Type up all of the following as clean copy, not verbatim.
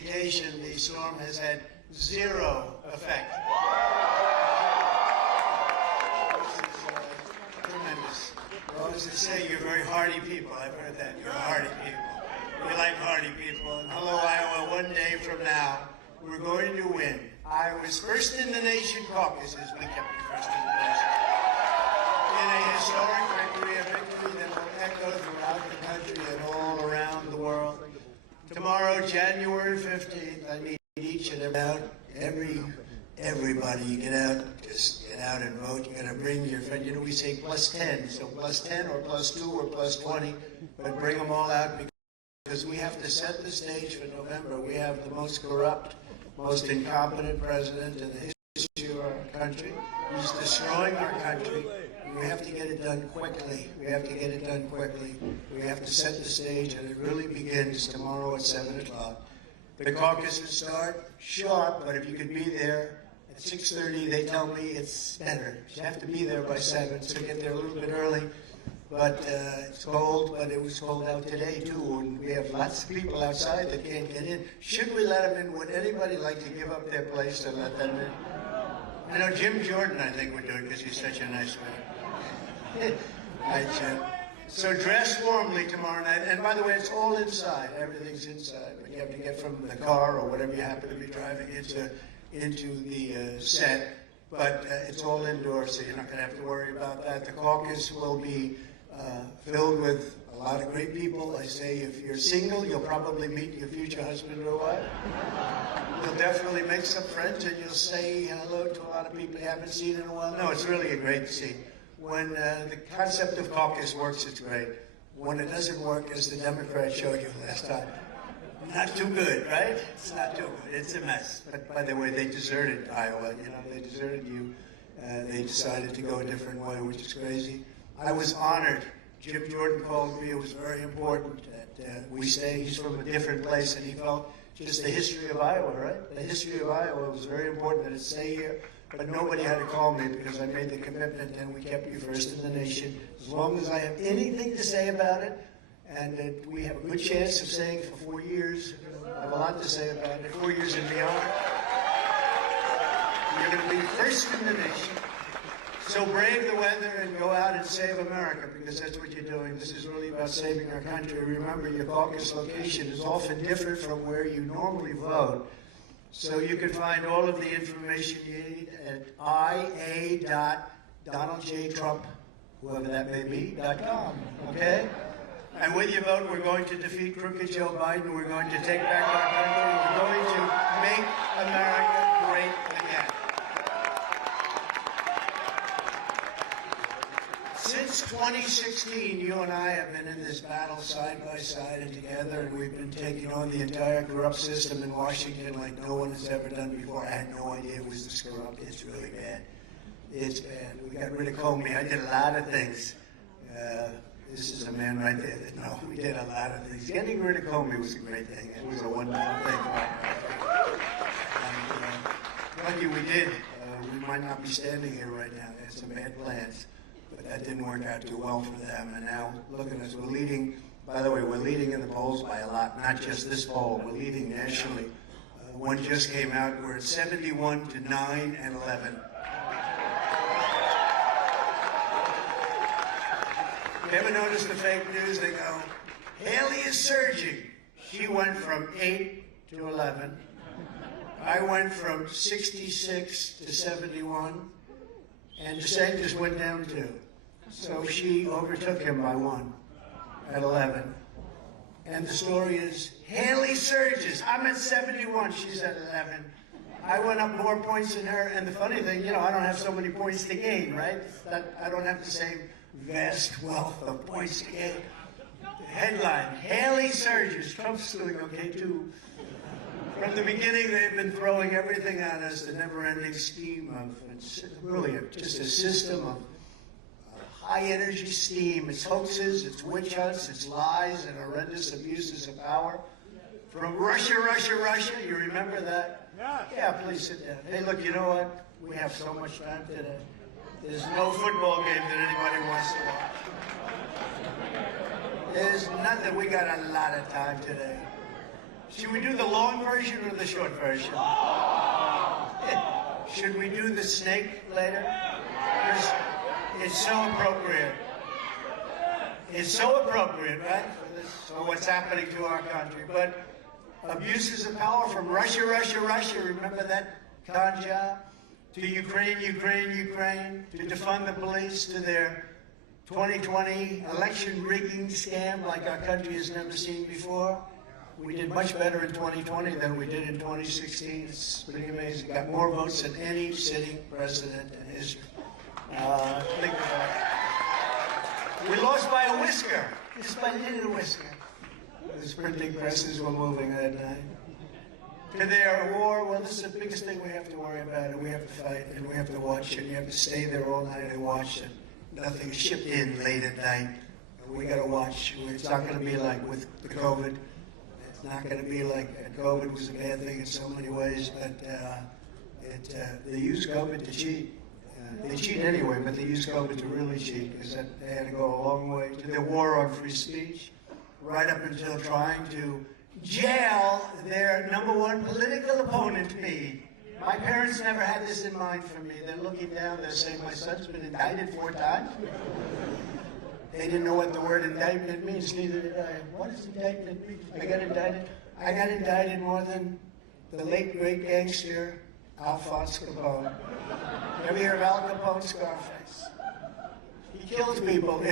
indication, the storm has had zero effect. Tremendous. Those that say you're very hardy people, I've heard that. You're hardy people. We like hardy people. And hello, Iowa, one day from now, we're going to win. Iowa's first in the nation caucuses. We kept you first in the nation. In a historic victory, a victory that will echo throughout the country and all around the world. Tomorrow, January 15th, I need each and everybody, get out, just get out and vote. You're going to bring your friend. You know, we say plus 10, so plus 10 or plus 2 or plus 20, but bring them all out because we have to set the stage for November. We have the most corrupt, most incompetent president in the history of our country. He's destroying our country. We have to get it done quickly. We have to get it done quickly. We have to set the stage, and it really begins tomorrow at 7 o'clock. The caucuses start sharp, but if you could be there at 6:30, they tell me it's better. You have to be there by 7, so get there a little bit early. But it's cold, but it was cold out today, too, and we have lots of people outside that can't get in. Should we let them in? Would anybody like to give up their place to let them in? I know Jim Jordan, I think, would do it because he's such a nice man. Right, Jim. So dress warmly tomorrow night. And by the way, it's all inside. Everything's inside. But you have to get from the car or whatever you happen to be driving into the set. But it's all indoors, so you're not going to have to worry about that. The caucus will be filled with a lot of great people. I say if you're single, you'll probably meet your future husband or wife. You'll definitely make some friends, and you'll say hello to a lot of people you haven't seen in a while. No, it's really a great scene. When the concept of caucus works, it's great. When it doesn't work, as the Democrats showed you last time, not too good, right? It's not too good. It's a mess. But by the way, they deserted Iowa. You know, they deserted you. They decided to go a different way, which is crazy. I was honored. Jim Jordan called me. It was very important that we stay. He's from a different place, and he felt just the history of Iowa, right? The history of Iowa was very important that it stay here. But nobody had to call me because I made the commitment, and we kept you first in the nation. As long as I have anything to say about it, and we have a good chance of saying it for 4 years. I have a lot to say about it. 4 years and beyond. You're going to be first in the nation. So brave the weather and go out and save America, because that's what you're doing. This is really about saving our country. Remember, your caucus location is often different from where you normally vote. So you can find all of the information you need at ia.donaldjtrump, whoever that may be, .com, okay? And with your vote, we're going to defeat crooked Joe Biden. We're going to take back our country. We're going to make America great again. Since 2016, you and I have been in this battle side by side and together, and we've been taking on the entire corrupt system in Washington like no one has ever done before. I had no idea it was this corrupt. It's really bad. It's bad. We got rid of Comey. I did a lot of things. This is a man right there that knows. We did a lot of things. Getting rid of Comey was a great thing. It was a wonderful thing. And lucky we did. We might not be standing here right now. They had some bad plans. But that didn't work out too well for them. And now, look at us. We're leading, by the way, we're leading in the polls by a lot, not just this poll. We're leading nationally. One just came out. We're at 71 to 9 and 11. You ever notice the fake news? They go, Haley is surging. She went from 8 to 11. I went from 66 to 71. And DeSantis went down 2. So she overtook him by 1 at 11. And the story is, Haley surges. I'm at 71. She's at 11. I went up more points than her. And the funny thing, you know, I don't have so many points to gain, right? I don't have the same vast wealth of points to gain. Headline, Haley surges. Trump's doing okay, too. From the beginning, they've been throwing everything at us, the never-ending scheme of, it's really just a system of high-energy steam. It's hoaxes, it's witch hunts, it's lies, and horrendous abuses of power. From Russia, Russia, Russia, you remember that? Yeah, please sit down. Hey, look, you know what? We have so much time today. There's no football game that anybody wants to watch. There's nothing. We got a lot of time today. Should we do the long version or the short version? Should we do the snake later? It's so appropriate. It's so appropriate, right, for what's happening to our country. But abuses of power from Russia, remember that con job? To Ukraine, to defund the police, to their 2020 election rigging scam like our country has never seen before. We did much better in 2020 than we did in 2016. It's pretty amazing. Got more votes than any sitting president in history. Think about it. We lost by a whisker, just by a little whisker. Those printing presses were moving that night. To their war, well, this is the biggest thing we have to worry about, and we have to fight, and we have to watch, and you have to stay there all night and watch, and nothing shipped in late at night. We got to watch. It's not going to be like with the COVID. It's not going to be like COVID was a bad thing in so many ways, but they used COVID to cheat. They cheat anyway, but they used COVID to really cheat because they had to go a long way to their war on free speech, right up until trying to jail their #1 political opponent, me. My parents never had this in mind for me. They're looking down, they're saying, my son's been indicted 4 times. They didn't know what the word indictment means, neither did I. What does indictment mean? I got indicted more than the late great gangster Alphonse Capone. Ever hear of Al Capone? Scarface. He killed people.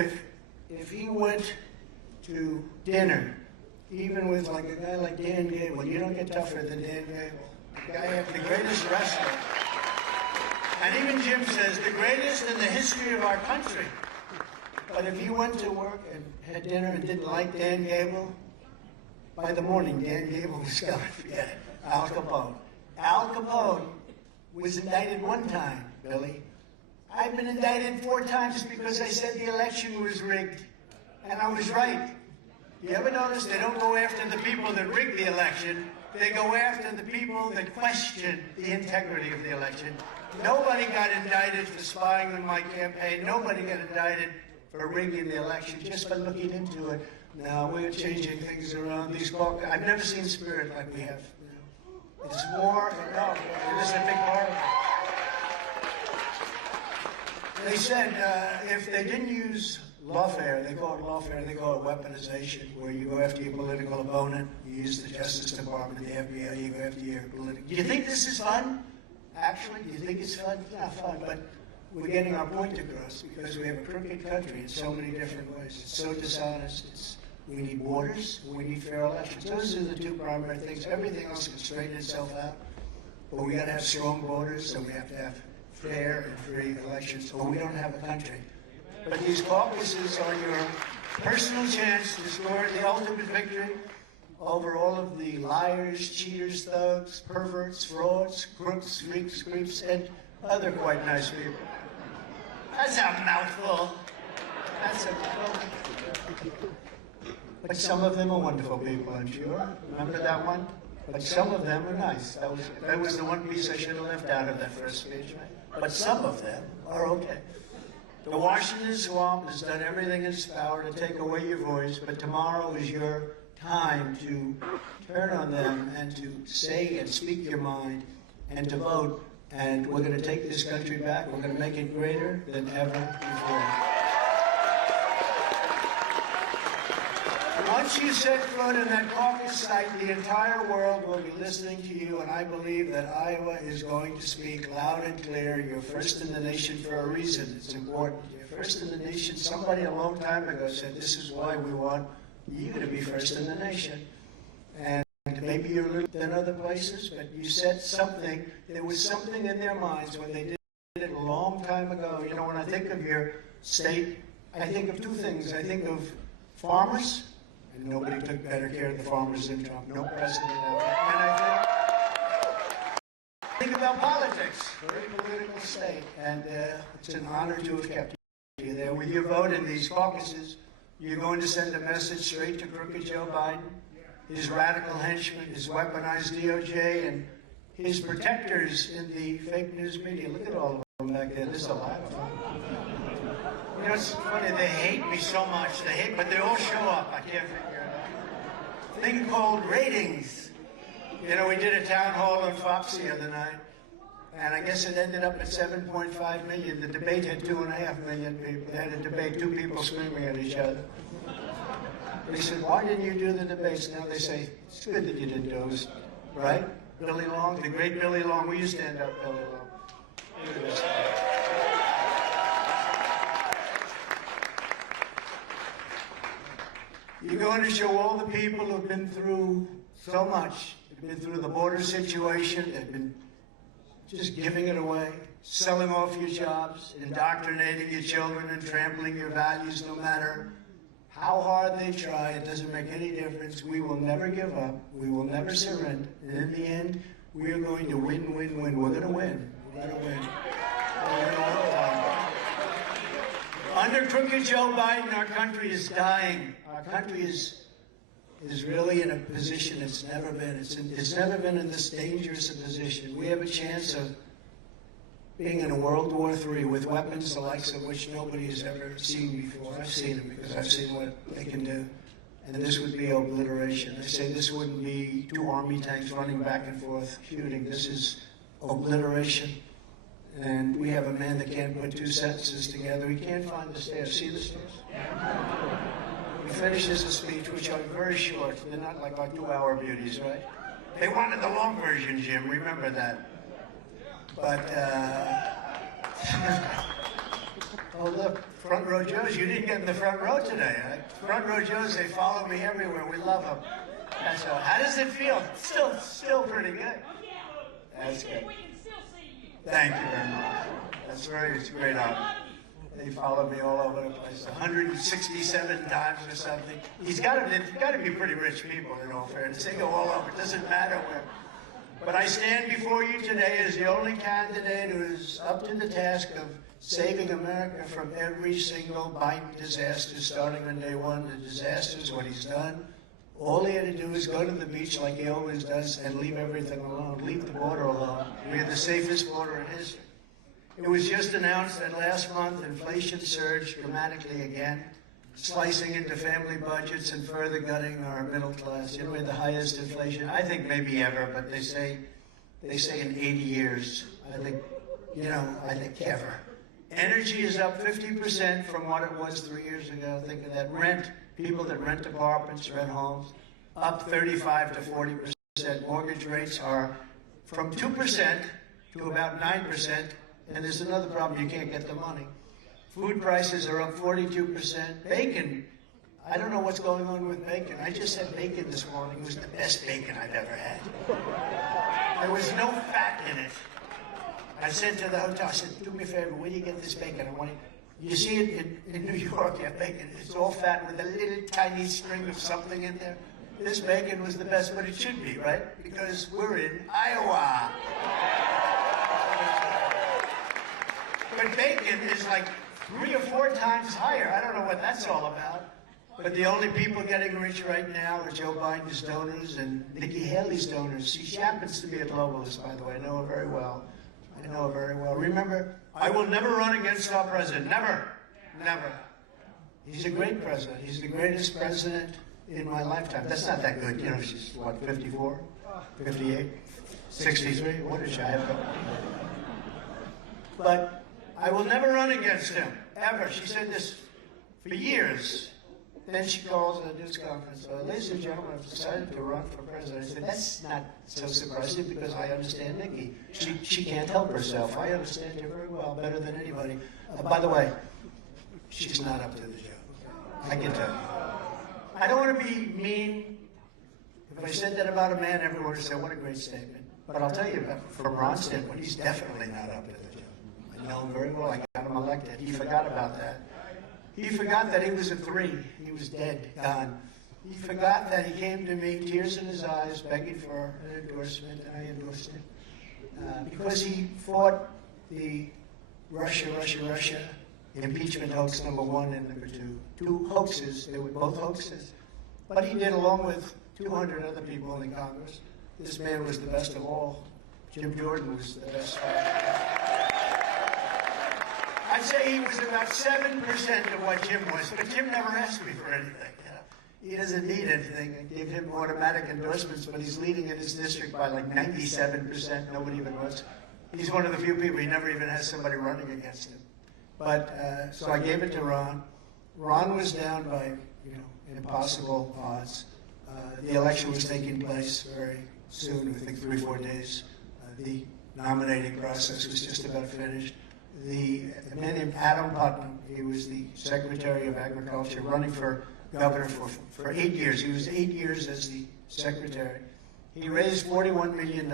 If he went to dinner, even with like a guy like Dan Gable, you don't get tougher than Dan Gable. The guy, the greatest wrestler. And even Jim says, the greatest in the history of our country. But if he went to work and had dinner and didn't like Dan Gable, by the morning, Dan Gable was gone. Forget it. Al Capone. Al Capone was indicted 1 time, Billy. I've been indicted 4 times because I said the election was rigged. And I was right. You ever notice they don't go after the people that rigged the election? They go after the people that question the integrity of the election. Nobody got indicted for spying on my campaign. Nobody got indicted for rigging the election just by looking into it. Now we're changing things around. These caucus, I've never seen spirit like we have. It's more, no, it is a big part of it. They said if they didn't use lawfare, they call it lawfare, they call it weaponization, where you go after your political opponent, you use the Justice Department, the FBI, you go after your political... Do you think this is fun? Actually, do you think it's fun? It's not fun, but we're getting our point across because we have a crooked country in so many different ways. It's so dishonest. We need borders, we need fair elections. Those are the 2 primary things. Everything else can straighten itself out. But we got to have strong borders, so we have to have fair and free elections, or we don't have a country. But these caucuses are your personal chance to score the ultimate victory over all of the liars, cheaters, thugs, perverts, frauds, crooks, freaks, creeps, and other quite nice people. That's a mouthful. That's a mouthful. But some of them are wonderful people, I'm sure. Remember that one? But some of them are nice. That was the one piece I should have left out of that first speech, right? But some of them are okay. The Washington swamp has done everything in its power to take away your voice, but tomorrow is your time to turn on them and to say and speak your mind and to vote. And we're going to take this country back. We're going to make it greater than ever before. Once you set foot in that caucus site, the entire world will be listening to you, and I believe that Iowa is going to speak loud and clear. You're first in the nation for a reason. It's important. You're first in the nation. Somebody a long time ago said, this is why we want you to be first in the nation. And maybe you're a little than other places, but you said something. There was something in their minds when they did it a long time ago. You know, when I think of your state, I think of 2 things. I think of farmers. And nobody took better care of the farmers than Trump. No president ever. And I think about politics. Very political state. And it's an honor to have kept you there. With your vote in these caucuses, you're going to send a message straight to crooked Joe Biden, his radical henchmen, his weaponized DOJ, and his protectors in the fake news media. Look at all of them back there. There's a lot of them. You know, it's funny, they hate me so much. But they all show up. I can't figure it out. A thing called ratings. You know, we did a town hall on Fox the other night, and I guess it ended up at 7.5 million. The debate had 2.5 million people. They had a debate, two people screaming at each other. They said, why didn't you do the debates? Now they say, it's good that you didn't do it, right? Billy Long, the great Billy Long. Will you stand up, Billy Long? Look at this guy. You're going to show all the people who've been through so much, they've been through the border situation, they've been just giving it away, selling off your jobs, indoctrinating your children and trampling your values no matter how hard they try. It doesn't make any difference. We will never give up. We will never surrender. And in the end, we are going to win, win, win. We're going to win. We're going to win. We're going to win. Under crooked Joe Biden, our country is dying. Our country is really in a position it's never been. It's never been in this dangerous a position. We have a chance of being in a World War III with weapons the likes of which nobody has ever seen before. I've seen them because I've seen what they can do. And this would be obliteration. I say this wouldn't be two army tanks running back and forth shooting. This is obliteration. And we have a man that can't put two sentences together. He can't find the stairs. See the stairs? He finishes a speech, which are very short. They're not like our 2-hour beauties, right? They wanted the long version, Jim. Remember that. But, oh, look, front row Joes, you didn't get in the front row today. Right? Front row Joes, they follow me everywhere. We love them. So, how does it feel? Still pretty good. That's good. Thank you very much. It's a great honor. They follow me all over the place, 167 times or something. They've got to be pretty rich people, in all fairness. They go all over. It doesn't matter where. But I stand before you today as the only candidate who is up to the task of saving America from every single Biden disaster, starting on day one. The disaster is what he's done. All he had to do is go to the beach like he always does and leave everything alone, leave the border alone. We have the safest border in history. It was just announced that last month inflation surged dramatically again, slicing into family budgets and further gutting our middle class. You know, we had the highest inflation, I think maybe ever, but they say in 80 years. I think ever. Energy is up 50% from what it was 3 years ago. Think of that. Rent, people that rent apartments, rent homes, up 35 to 40%. Mortgage rates are from 2% to about 9%. And there's another problem, you can't get the money. Food prices are up 42%. Bacon, I don't know what's going on with bacon. I just had bacon this morning. It was the best bacon I've ever had. There was no fat in it. I said to the hotel, I said, do me a favor, where do you get this bacon? I want it. You see it in New York, you have bacon. It's all fat with a little tiny string of something in there. This bacon was the best, but it should be, right? Because we're in Iowa. But bacon is like 3 or 4 times higher. I don't know what that's all about. But the only people getting rich right now are Joe Biden's donors and Nikki Haley's donors. She happens to be a globalist, by the way. I know her very well. Remember, I will never run against our president. Never. Never. He's a great president. He's the greatest president in my lifetime. That's not that good. You know, she's, what, 54? 58? 63? What did she have? But I will never run against him, ever. She said this for years. Then she calls at a news conference, ladies and gentlemen, I've decided to run for president. I said, that's not so surprising because I understand Nikki. She can't help herself. I understand her very well, better than anybody. By the way, she's not up to the job. I can tell you. I don't want to be mean. If I said that about a man, everyone would say, what a great statement. But I'll tell you, from Ron's standpoint, he's definitely not up to the job. I know him very well. I got him elected. He forgot about that. He forgot that he was a 3. He was dead, gone. He forgot that he came to me, tears in his eyes, begging for an endorsement, and I endorsed it. Because he fought the Russia impeachment hoax number 1 and number 2. 2 hoaxes. They were both hoaxes. But he did, along with 200 other people in Congress. This man was the best of all. Jim Jordan was the best. I'd say he was about 7% of what Jim was, but Jim never asked me for anything. he doesn't need anything. I gave him automatic endorsements, but he's leading in his district by like 97%. Nobody even votes. He's one of the few people, he never even has somebody running against him. But, so I gave it to Ron. Ron was down by, impossible odds. The election was taking place very soon, I think 3 or 4 days. The nominating process was just about finished. A man named Adam Putnam, he was the Secretary of Agriculture, running for governor for 8 years. He was 8 years as the secretary. He raised $41 million.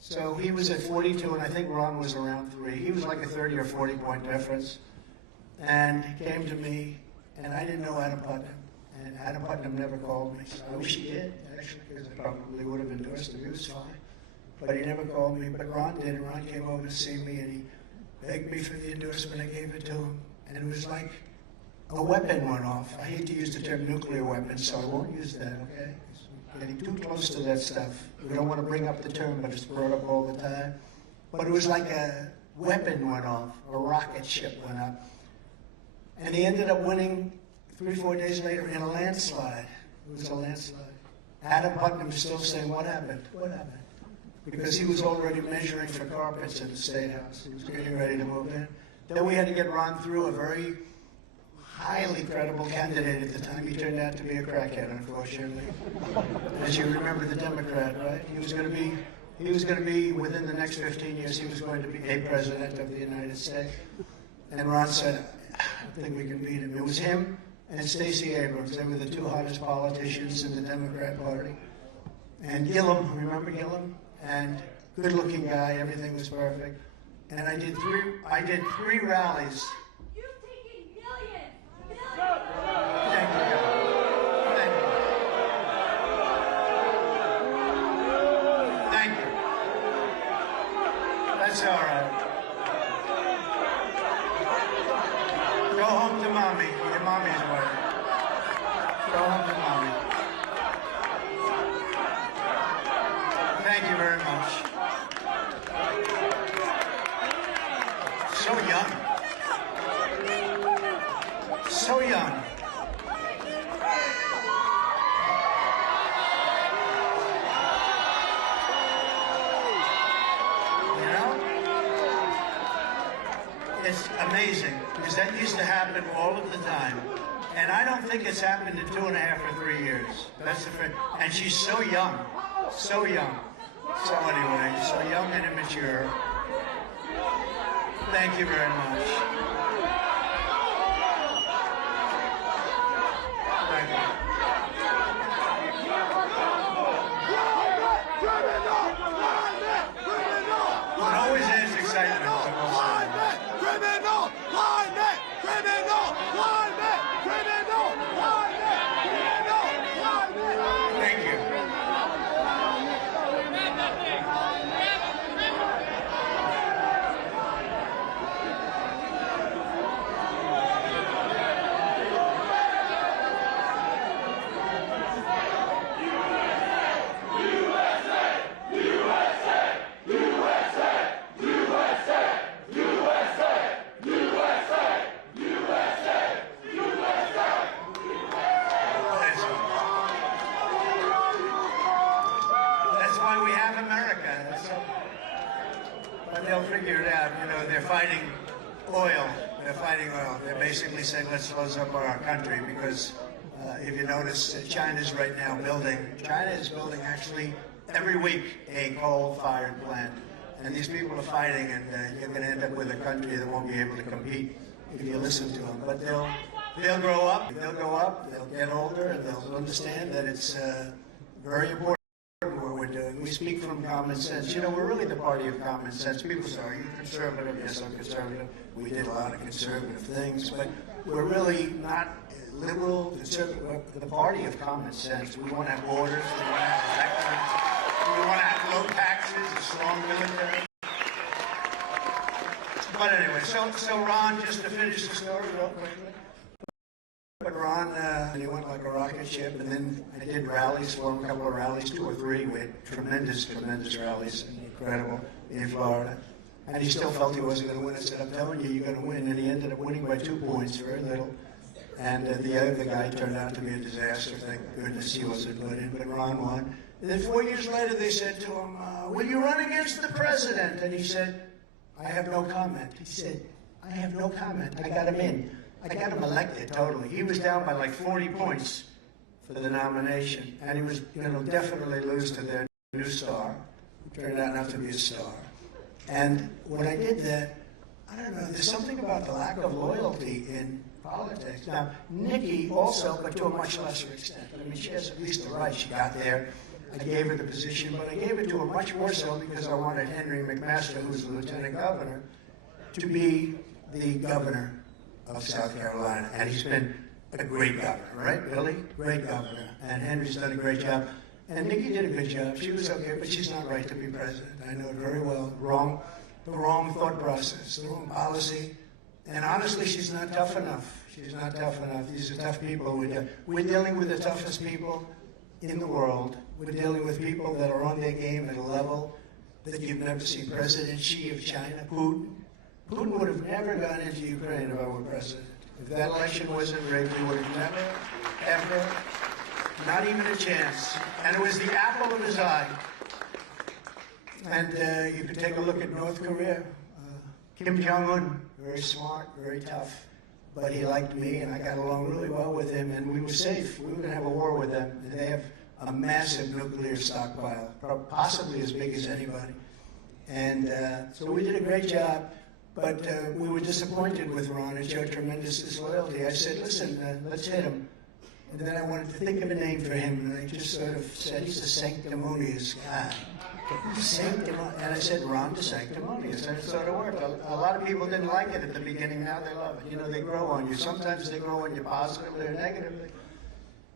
So he was at 42, and I think Ron was around 3. He was like a 30 or 40 point difference. And he came to me, and I didn't know Adam Putnam. And Adam Putnam never called me. So I wish he did, actually, because I probably would have endorsed him. He was fine. But he never called me. But Ron did. Ron came over to see me, and he begged me for the endorsement. I gave it to him. And it was like a weapon went off. I hate to use the term nuclear weapon, so I won't use that, okay? We're getting too close to that stuff. We don't want to bring up the term, but it's brought up all the time. But it was like a weapon went off, a rocket ship went up. And he ended up winning 3 or 4 days later in a landslide. It was a landslide. Adam Putnam is still saying, what happened? What happened? Because he was already measuring for carpets in the State House. He was getting ready to move in. Then we had to get Ron through, a very highly credible candidate at the time. He turned out to be a crackhead, unfortunately. As you remember, the Democrat, right? He was going to be, within the next 15 years, he was going to be a president of the United States. And Ron said, I don't think we can beat him. It was him and Stacey Abrams. They were the 2 hottest politicians in the Democrat Party. And Gillum, remember Gillum? And good-looking guy, everything was perfect. And I did 3 rallies. You've taken millions. Thank you. Thank you. Thank you. That's all right. Go home to mommy. Your mommy's working. Go home to mommy. Thank you very much. So young. So young. You know? It's amazing, because that used to happen all of the time. And I don't think it's happened in 2.5 or 3 years. That's the thing. And she's so young. So young. So anyway, so young and immature. Thank you very much. Thank you. It always adds excitement. Thank you. But they'll figure it out. You know, they're fighting oil. They're fighting oil. They're basically saying, let's close up our country because if you notice, China's right now building. China is building actually every week a coal-fired plant. And these people are fighting, and you're going to end up with a country that won't be able to compete if you listen to them. But they'll grow up. They'll go up. They'll get older, and they'll understand that it's very important. We speak from common sense. You know, we're really the party of common sense. People say, are you conservative? Yes, I'm conservative. We did a lot of conservative things, but we're really not liberal, conservative. We're the party of common sense. We want to have borders. We want to have elections. We want to have low taxes, a strong military. But anyway, so Ron, just to finish the story real quickly. But Ron, he went like a rocket ship, and then I did rallies for him, a couple of rallies, 2 or 3. We had tremendous rallies, incredible, in Florida. And he still felt he wasn't going to win. I said, I'm telling you, you're going to win. And he ended up winning by 2 points, very little. And the other guy turned out to be a disaster. Thank goodness he wasn't put in, but Ron won. And then 4 years later, they said to him, will you run against the president? And he said, I have no comment. He said, I have no comment. I got him in. I got him elected totally. He was down by like 40 points for the nomination, and he was going to definitely lose to their new star, who turned out not to be a star. And when I did that, I don't know, there's something about the lack of loyalty in politics. Now, Nikki also, but to a much lesser extent. I mean, she has at least the right. She got there. I gave her the position, but I gave it to her much more so because I wanted Henry McMaster, who's the lieutenant governor, to be the governor of South Carolina. And he's been a great governor, right, Billy? Great governor. And Henry's done a great job. And Nikki did a good job. She was okay, but she's not right to be president. I know it very well. The wrong thought process, the wrong policy. And honestly, she's not tough enough. She's not tough enough. These are tough people. We're dealing with the toughest people in the world. We're dealing with people that are on their game at a level that you've never seen. President Xi of China, Putin. Putin would have never gone into Ukraine if I were president. If that election wasn't rigged, he would have never, ever, not even a chance. And it was the apple of his eye. And you could take a look at North Korea. Kim Jong-un, very smart, very tough. But he liked me, and I got along really well with him, and we were safe. We were going to have a war with them. And they have a massive nuclear stockpile, possibly as big as anybody. And so we did a great job, but we were disappointed with Ron. It showed tremendous disloyalty. I said, listen, let's hit him. And then I wanted to think of a name for him, and I just sort of said, he's a sanctimonious guy. And I said, Ron DeSanctimonious, and it sort of worked. A lot of people didn't like it at the beginning. Now they love it. You know, they grow on you. Sometimes they grow on you positively or negatively.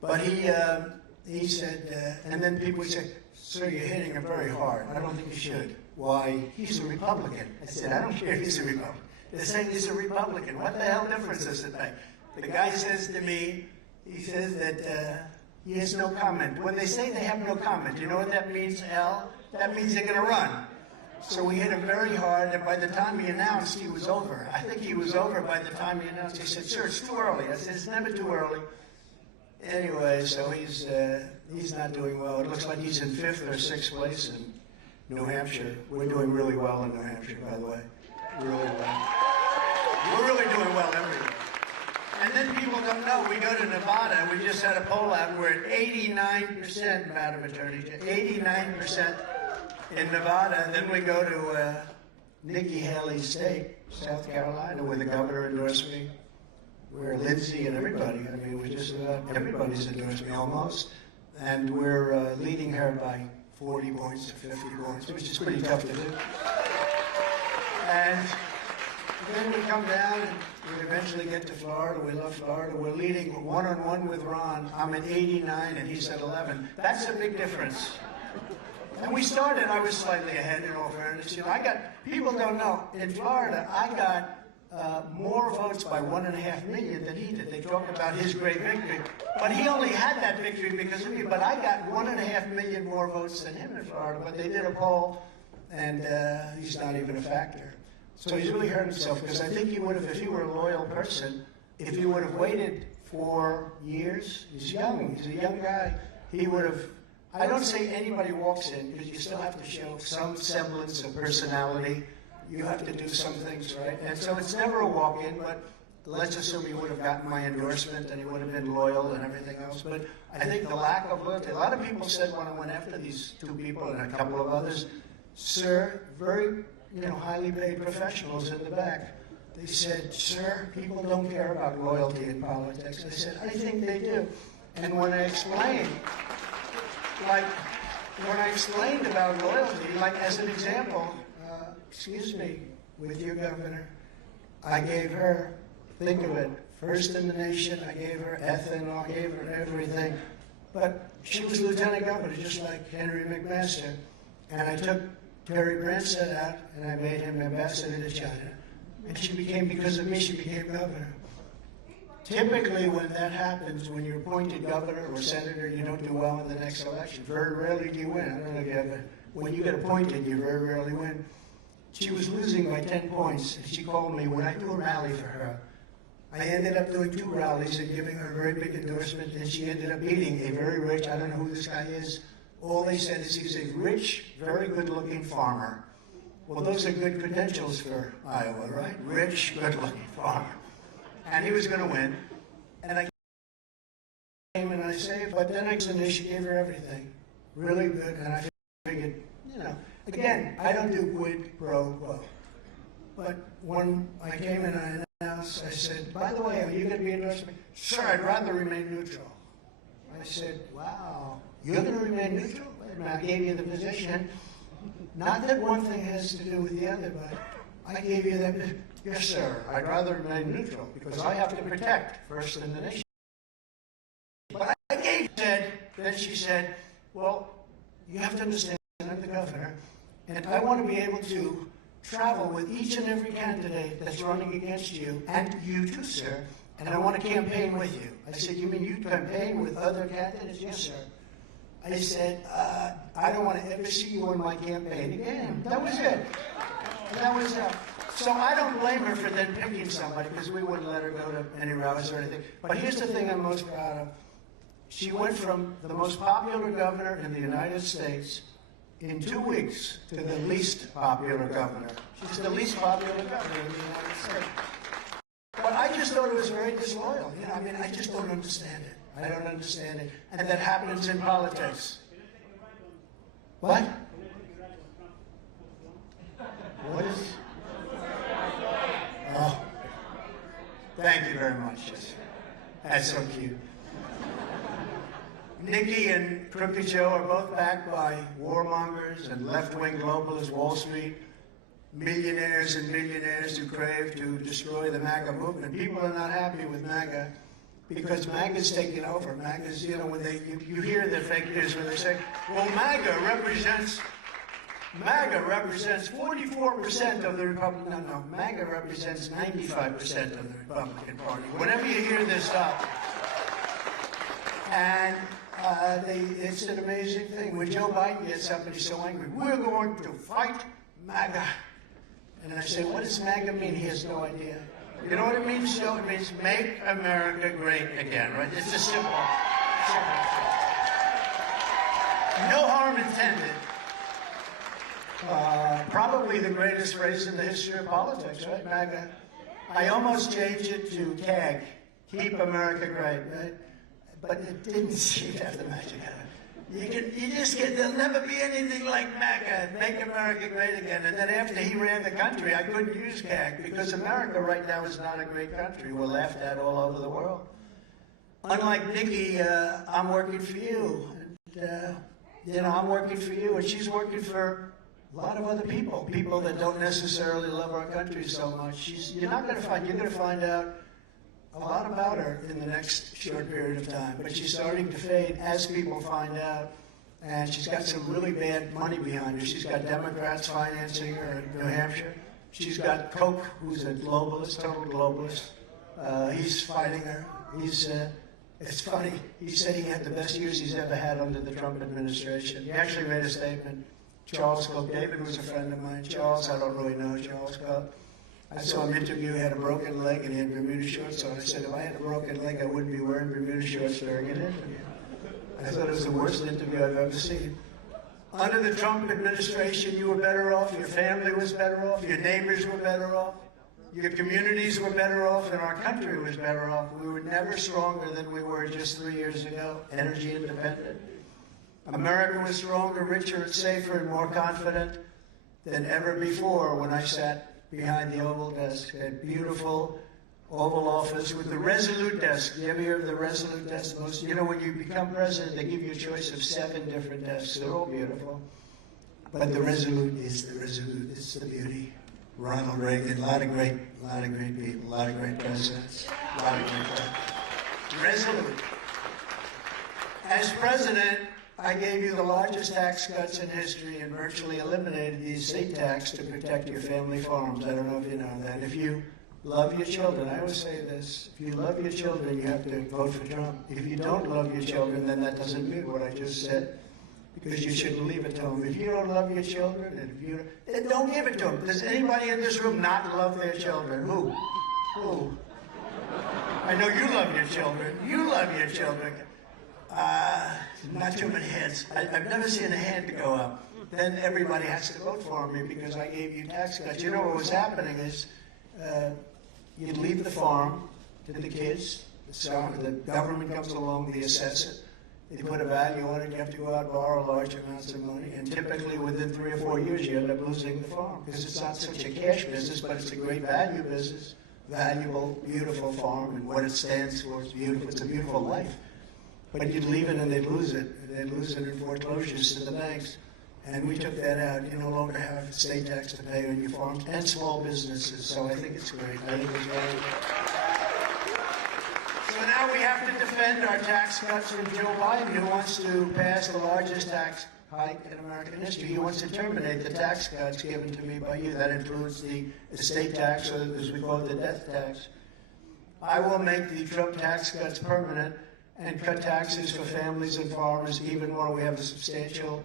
But he said, and then people would say, sir, you're hitting him very hard. I don't think you should. Why? He's a Republican. I said, I don't care if he's a Republican. They're saying he's a Republican. What the hell difference does it make? The guy says to me, he says that he has no comment. When they say they have no comment, you know what that means, Al? That means they're going to run. So we hit him very hard, and by the time he announced, he was over. I think he was over by the time he announced. He said, sir, it's too early. I said, it's never too early. Anyway, so he's not doing well. It looks like he's in 5th or 6th place in New Hampshire. We're doing really well in New Hampshire, by the way. Really well. We're really doing well everywhere. And then people don't know, we go to Nevada, we just had a poll out, we're at 89%, Madam Attorney, 89% in Nevada. Then we go to Nikki Haley's state, South Carolina, where the governor endorsed me, where Lindsay and everybody, I mean, we just about everybody's endorsed me almost. And we're leading her by 40 points to 50 points, which is pretty tough to do. And then we come down and we eventually get to Florida. We love Florida. We're leading one-on-one with Ron. I'm at 89 and he's at 11. That's a big difference. And we started, I was slightly ahead in all fairness. You know, people don't know, in Florida, I got more votes by 1.5 million than he did. They talk about his great victory. But he only had that victory because of me. But I got 1.5 million more votes than him in Florida. But they did a poll, and he's not even a factor. So he's really hurt himself, because I think he would have, if he were a loyal person, if he would have waited 4 years, he's young, he's a young guy, he would have, I don't say anybody walks in, because you still have to show some semblance of personality. You have to do some things, right? And so it's never a walk-in, but let's assume he would have gotten my endorsement and he would have been loyal and everything else. But I think the lack of loyalty, a lot of people said when I went after these 2 people and a couple of others, sir, very, highly paid professionals in the back. They said, sir, people don't care about loyalty in politics. I said, I think they do. And when I explained, about loyalty, like as an example, with your governor, I gave her, think of it, first in the nation, I gave her ethanol, I gave her everything. But she was lieutenant governor, just like Henry McMaster. And I took Terry Branstad out, and I made him ambassador to China. And because of me, she became governor. Typically, when that happens, when you're appointed governor or senator, you don't do well in the next election. Very rarely do you win. I don't know if you have when you get appointed, you very rarely win. She was losing by 10 points, and she called me when I do a rally for her. I ended up doing 2 rallies and giving her a very big endorsement, and she ended up beating a very rich, I don't know who this guy is. All they said is he's a rich, very good-looking farmer. Well, those are good credentials for Iowa, right? Rich, good-looking farmer. And he was going to win. And I came and I said, but then she gave her everything. Really good. And I figured, you know, again, I don't do quid pro quo. But when I came and I announced, I said, by the way, are you going to be endorsing me? Sir, I'd rather remain neutral. I said, wow, you're going to remain neutral? Wait a minute, I gave you the position. Not that one thing has to do with the other, but I gave you that. Yes, sir, I'd rather remain neutral because I have to protect first in the nation. But I gave, then she said, well, you have to understand, I'm the governor, and I want to be able to travel with each and every candidate that's running against you, and you too, sir, and I want to campaign with you. I said, you mean you campaign with other candidates? Yes, sir. I said, I don't want to ever see you in my campaign again. That was it. That was it. So I don't blame her for then picking somebody, because we wouldn't let her go to any rallies or anything. But here's the thing I'm most proud of. She went from the most popular governor in the United States in 2 weeks to the least popular governor. She's the least popular governor in the United States. But I just thought it was very disloyal. You know, I mean, I just don't understand it. I don't understand it. And that happens in politics. What? What is? Oh. Thank you very much. That's so cute. Nikki and Crooked Joe are both backed by warmongers and left-wing globalists, Wall Street, millionaires and billionaires who crave to destroy the MAGA movement. People are not happy with MAGA because MAGA's taking over. MAGA's, you know, when you hear the fake news when they say, well, MAGA represents 44% of the Republican. No, MAGA represents 95% of the Republican Party. Whenever you hear this stuff, and it's an amazing thing. When Joe Biden gets up and he's so angry, we're going to fight MAGA. And I say, what does MAGA mean? He has no idea. You know what it means, Joe? It means make America great again, right? It's just simple. No harm intended. Probably the greatest phrase in the history of politics, right? MAGA. I almost changed it to CAG, Keep America Great, right? But it didn't seem to have the magic of it. You just get, there'll never be anything like MAGA, make America great again. And then after he ran the country, I couldn't use CAG because America right now is not a great country. We're laughed at all over the world. Unlike Nikki, I'm working for you. And, you know, I'm working for you, and she's working for a lot of other people, people that don't necessarily love our country so much. You're going to find out a lot about her in the next short period of time, but she's starting to fade as people find out, and she's got some really bad money behind her. She's got Democrats financing her in New Hampshire. She's got Koch, who's a globalist, total globalist. He's fighting her. It's funny, he said he had the best years he's ever had under the Trump administration. He actually made a statement. Charles Koch, David was a friend of mine. Charles, I don't really know Charles Koch. I saw him interview, he had a broken leg and he had Bermuda shorts on. I said, if I had a broken leg, I wouldn't be wearing Bermuda shorts during an interview. I thought it was the worst interview I've ever seen. Under the Trump administration, you were better off, your family was better off, your neighbors were better off, your communities were better off, and our country was better off. We were never stronger than we were just 3 years ago, energy independent. America was stronger, richer, and safer, and more confident than ever before when I sat behind the Oval Desk, that beautiful Oval Office with the Resolute Desk. You ever hear of the Resolute Desk? You know, when you become president, they give you a choice of 7 different desks. They're all beautiful. But the Resolute is the Resolute. It's the beauty. Ronald Reagan, a lot of great people, a lot of great presidents, a lot of great presidents. Resolute. As president, I gave you the largest tax cuts in history and virtually eliminated the estate tax to protect your family farms. I don't know if you know that. If you love your children, I always say this, if you love your children, you have to vote for Trump. If you don't love your children, then that doesn't mean what I just said, because you shouldn't leave it to them. If you don't love your children, and if you then don't give it to them. Does anybody in this room not love their children? Who? I know you love your children. You love your children. Not too many heads. I've never seen a hand go up. Then everybody has to vote for me because I gave you tax cuts. You know what was happening is you'd leave the farm to the kids. The government comes along, they assess it. They put a value on it. You have to go out and borrow large amounts of money. And typically within 3 or 4 years, you end up losing the farm because it's not such a cash business, but it's a great value business. Valuable, beautiful farm, and what it stands for is beautiful. It's a beautiful life. But you'd leave it and they'd lose it. And they'd lose it in foreclosures to the banks. And we took that out. You no longer have state tax to pay on your farms and small businesses. So I think it's great. I think it's great. So now we have to defend our tax cuts from Joe Biden, who wants to pass the largest tax hike in American history. He wants to terminate the tax cuts given to me by you. That includes the estate tax, or as we call it, the death tax. I will make the Trump tax cuts permanent and cut taxes for families and farmers even more. We have a substantial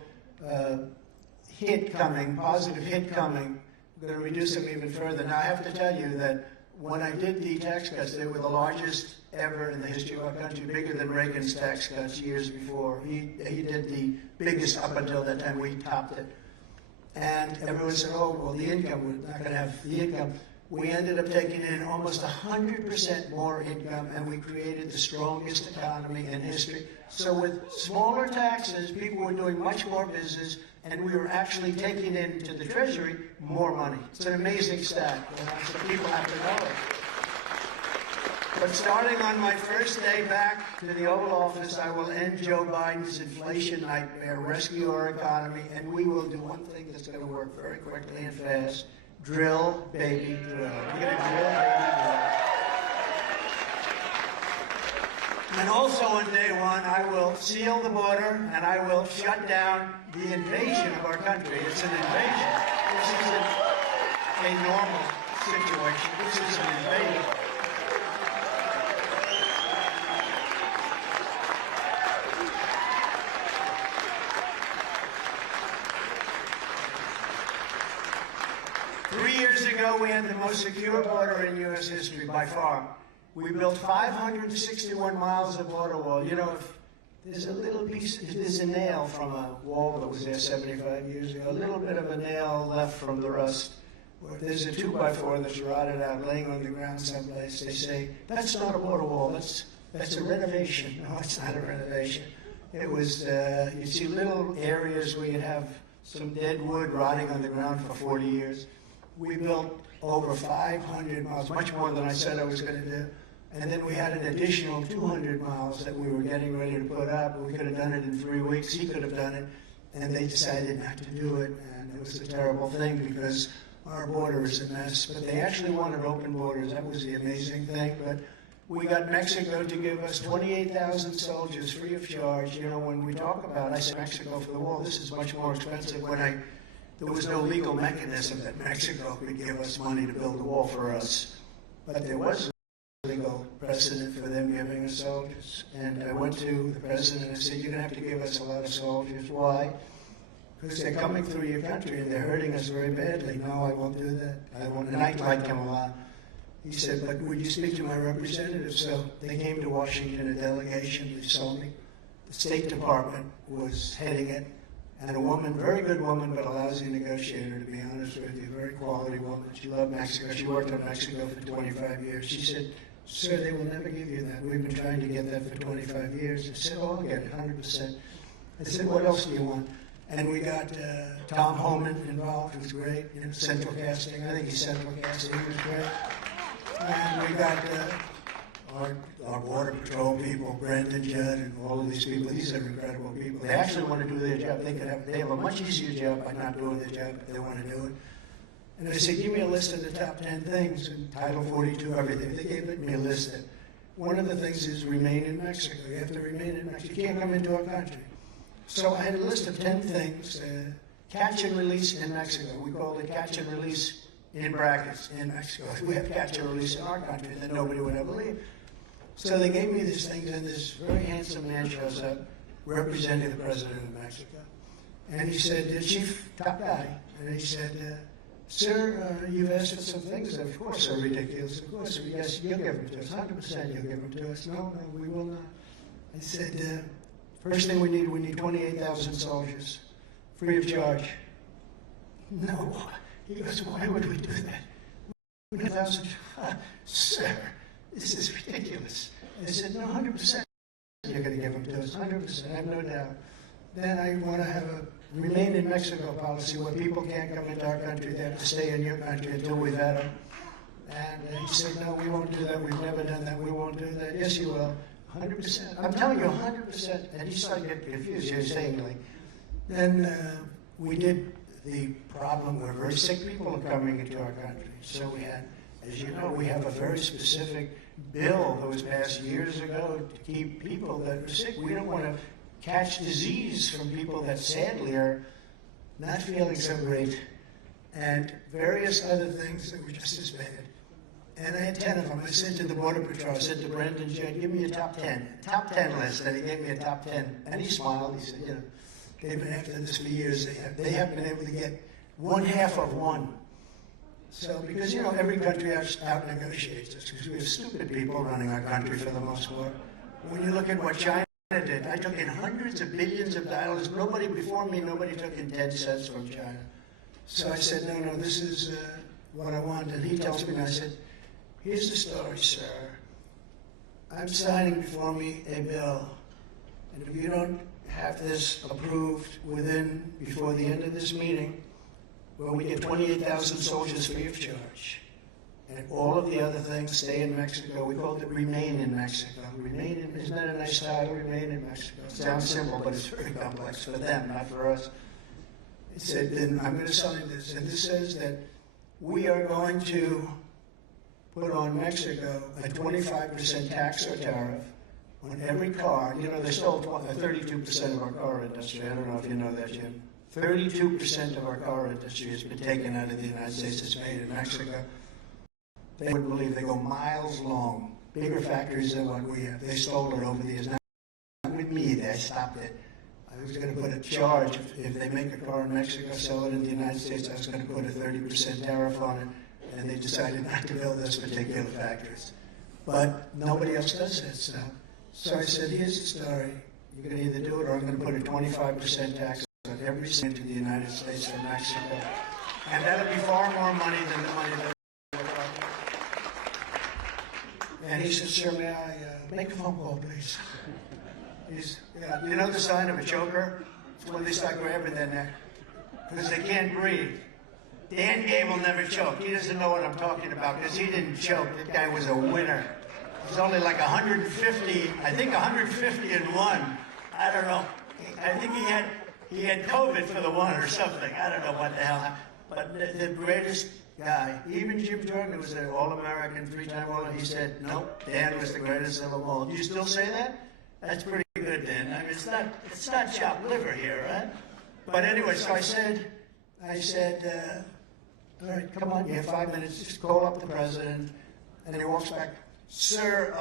hit coming, positive hit coming. We're going to reduce them even further. Now, I have to tell you that when I did the tax cuts, they were the largest ever in the history of our country, bigger than Reagan's tax cuts years before. He did the biggest up until that time. We topped it. And everyone said, oh, well, the income, we're not going to have the income. We ended up taking in almost 100% more income, and we created the strongest economy in history. So with smaller taxes, people were doing much more business, and we were actually taking into the Treasury more money. It's an amazing stat, so people have to know it. But starting on my first day back to the Oval Office, I will end Joe Biden's inflation nightmare, rescue our economy, and we will do one thing that's going to work very quickly and fast. Drill, baby, drill. We're going to drill, baby, drill. And also on day one, I will seal the border and I will shut down the invasion of our country. It's an invasion. This isn't a normal situation. This is an invasion. We had the most secure border in U.S. history by far. We built 561 miles of border wall. You know, if there's a little piece, there's a nail from a wall that was there 75 years ago, a little bit of a nail left from the rust. Or if there's a 2x4 that's rotted out, laying on the ground someplace, they say, that's not a border wall, that's a renovation. No, it's not a renovation. It was, you'd see little areas where you'd have some dead wood rotting on the ground for 40 years. We built over 500 miles, much more than I said I was going to do. And then we had an additional 200 miles that we were getting ready to put up. We could have done it in 3 weeks. He could have done it. And they decided not to do it. And it was a terrible thing because our border is a mess. But they actually wanted open borders. That was the amazing thing. But we got Mexico to give us 28,000 soldiers free of charge. You know, when we talk about, I said Mexico for the wall, this is much more expensive. There was no legal mechanism that Mexico could give us money to build a wall for us. But there was a legal precedent for them giving us soldiers. And I went to the president and I said, you're going to have to give us a lot of soldiers. Why? Because they're coming through your country and they're hurting us very badly. No, I won't do that. I won't. And I liked him a lot. He said, but would you speak to my representative? So they came to Washington, a delegation. They saw me. The State Department was heading it. And a woman, very good woman, but a lousy negotiator, to be honest with you, very quality woman. She loved Mexico. She worked in Mexico for 25 years. She said, sir, they will never give you that. We've been trying to get that for 25 years. I said, oh, I'll get it, 100%. I said, what else do you want? And we got Tom Homan involved, who was great. You know, Central Casting. I think he's Central Casting. He was great. And we got our Border Patrol people, Brandon Judd, and all of these people. These are incredible people. They actually want to do their job. They have a much easier job by not doing their job, but they want to do it. And they said, give me a list of the top 10 things in Title 42, everything. They gave me a list. One of the things is remain in Mexico. You have to remain in Mexico. You can't come into our country. So I had a list of 10 things. Catch and release in Mexico. We call it catch and release in brackets in Mexico. We have catch and release in our country that nobody would ever leave. So they gave me these things, and this very handsome man shows up representing the president of Mexico. And he said, the chief, top guy, and he said, sir, you've asked for some things that of course are ridiculous. Of course, yes, you'll give them to us. 100% you'll give them to us. No, we will not. I said, first thing we need 28,000 soldiers, free of charge. No. He goes, why would we do that? 1,000? Sir, this is ridiculous. I said, no, 100% you're going to give them to us, 100%, I have no doubt. Then I want to have a remain in Mexico policy where people can't come into our country, they have to stay in your country until we've had them. And he said, no, we won't do that, we've never done that, we won't do that. Yes, you will, 100%. I'm telling you, 100%. And he started getting confused, he was saying like, then we did the problem where very sick people are coming into our country. So we had, as you know, we have a very specific bill that was passed years ago to keep people that are sick. We don't want to catch disease from people that sadly are not feeling so great, and various other things that were just as bad. And I had 10 of them. I said to the Border Patrol, I said to Brendan Judd, give me a top 10 list. And he gave me a top 10. And he smiled. He said, you know, they've been after this for years. They have been able to get one half of one. So, because, you know, every country out negotiates us, because we have stupid people running our country for the most part. When you look at what China did, I took in hundreds of billions of dollars. Nobody before me, nobody took in 10 cents from China. So I said, no, this is what I want. And he tells me, and I said, here's the story, sir. I'm signing before me a bill, and if you don't have this approved before the end of this meeting, where we get 28,000 soldiers free of charge, and all of the other things stay in Mexico. We called it Remain in Mexico. Isn't that a nice title, Remain in Mexico? It sounds simple, but it's very complex for them, not for us. It said, then I'm going to sign this, and this says that we are going to put on Mexico a 25% tax or tariff on every car. You know, they stole 32% of our car industry. I don't know if you know that, Jim. 32% of our car industry has been taken out of the United States. It's made in Mexico. They wouldn't believe they go miles long, bigger factories than what we have. They stole it over the years. Not with me, they stopped it. I was going to put a charge. If they make a car in Mexico, sell it in the United States, I was going to put a 30% tariff on it. And they decided not to build those particular factories. But nobody else does that stuff. So I said, here's the story. You're going to either do it or I'm going to put a 25% tax on every cent to the United States or Mexico. And that'll be far more money than the money that we're talking. And he said, sir, may I make a phone call, please? You know the sign of a choker? It's when they start grabbing their neck. Because they can't breathe. Dan Gable never choked. He doesn't know what I'm talking about because he didn't choke. That guy was a winner. He's only like 150, I think 150-1. I don't know. I think he had COVID for the one or something. I don't know what the hell. But the greatest guy, even Jim Jordan was an All-American, 3-time All, he said, nope, Dan was the greatest of them all. Do you still say that? That's pretty good, Dan. I mean, it's not chopped liver here, right? But anyway, so I said, all right, come on, you have 5 minutes, just call up the president. And he walks back, sir,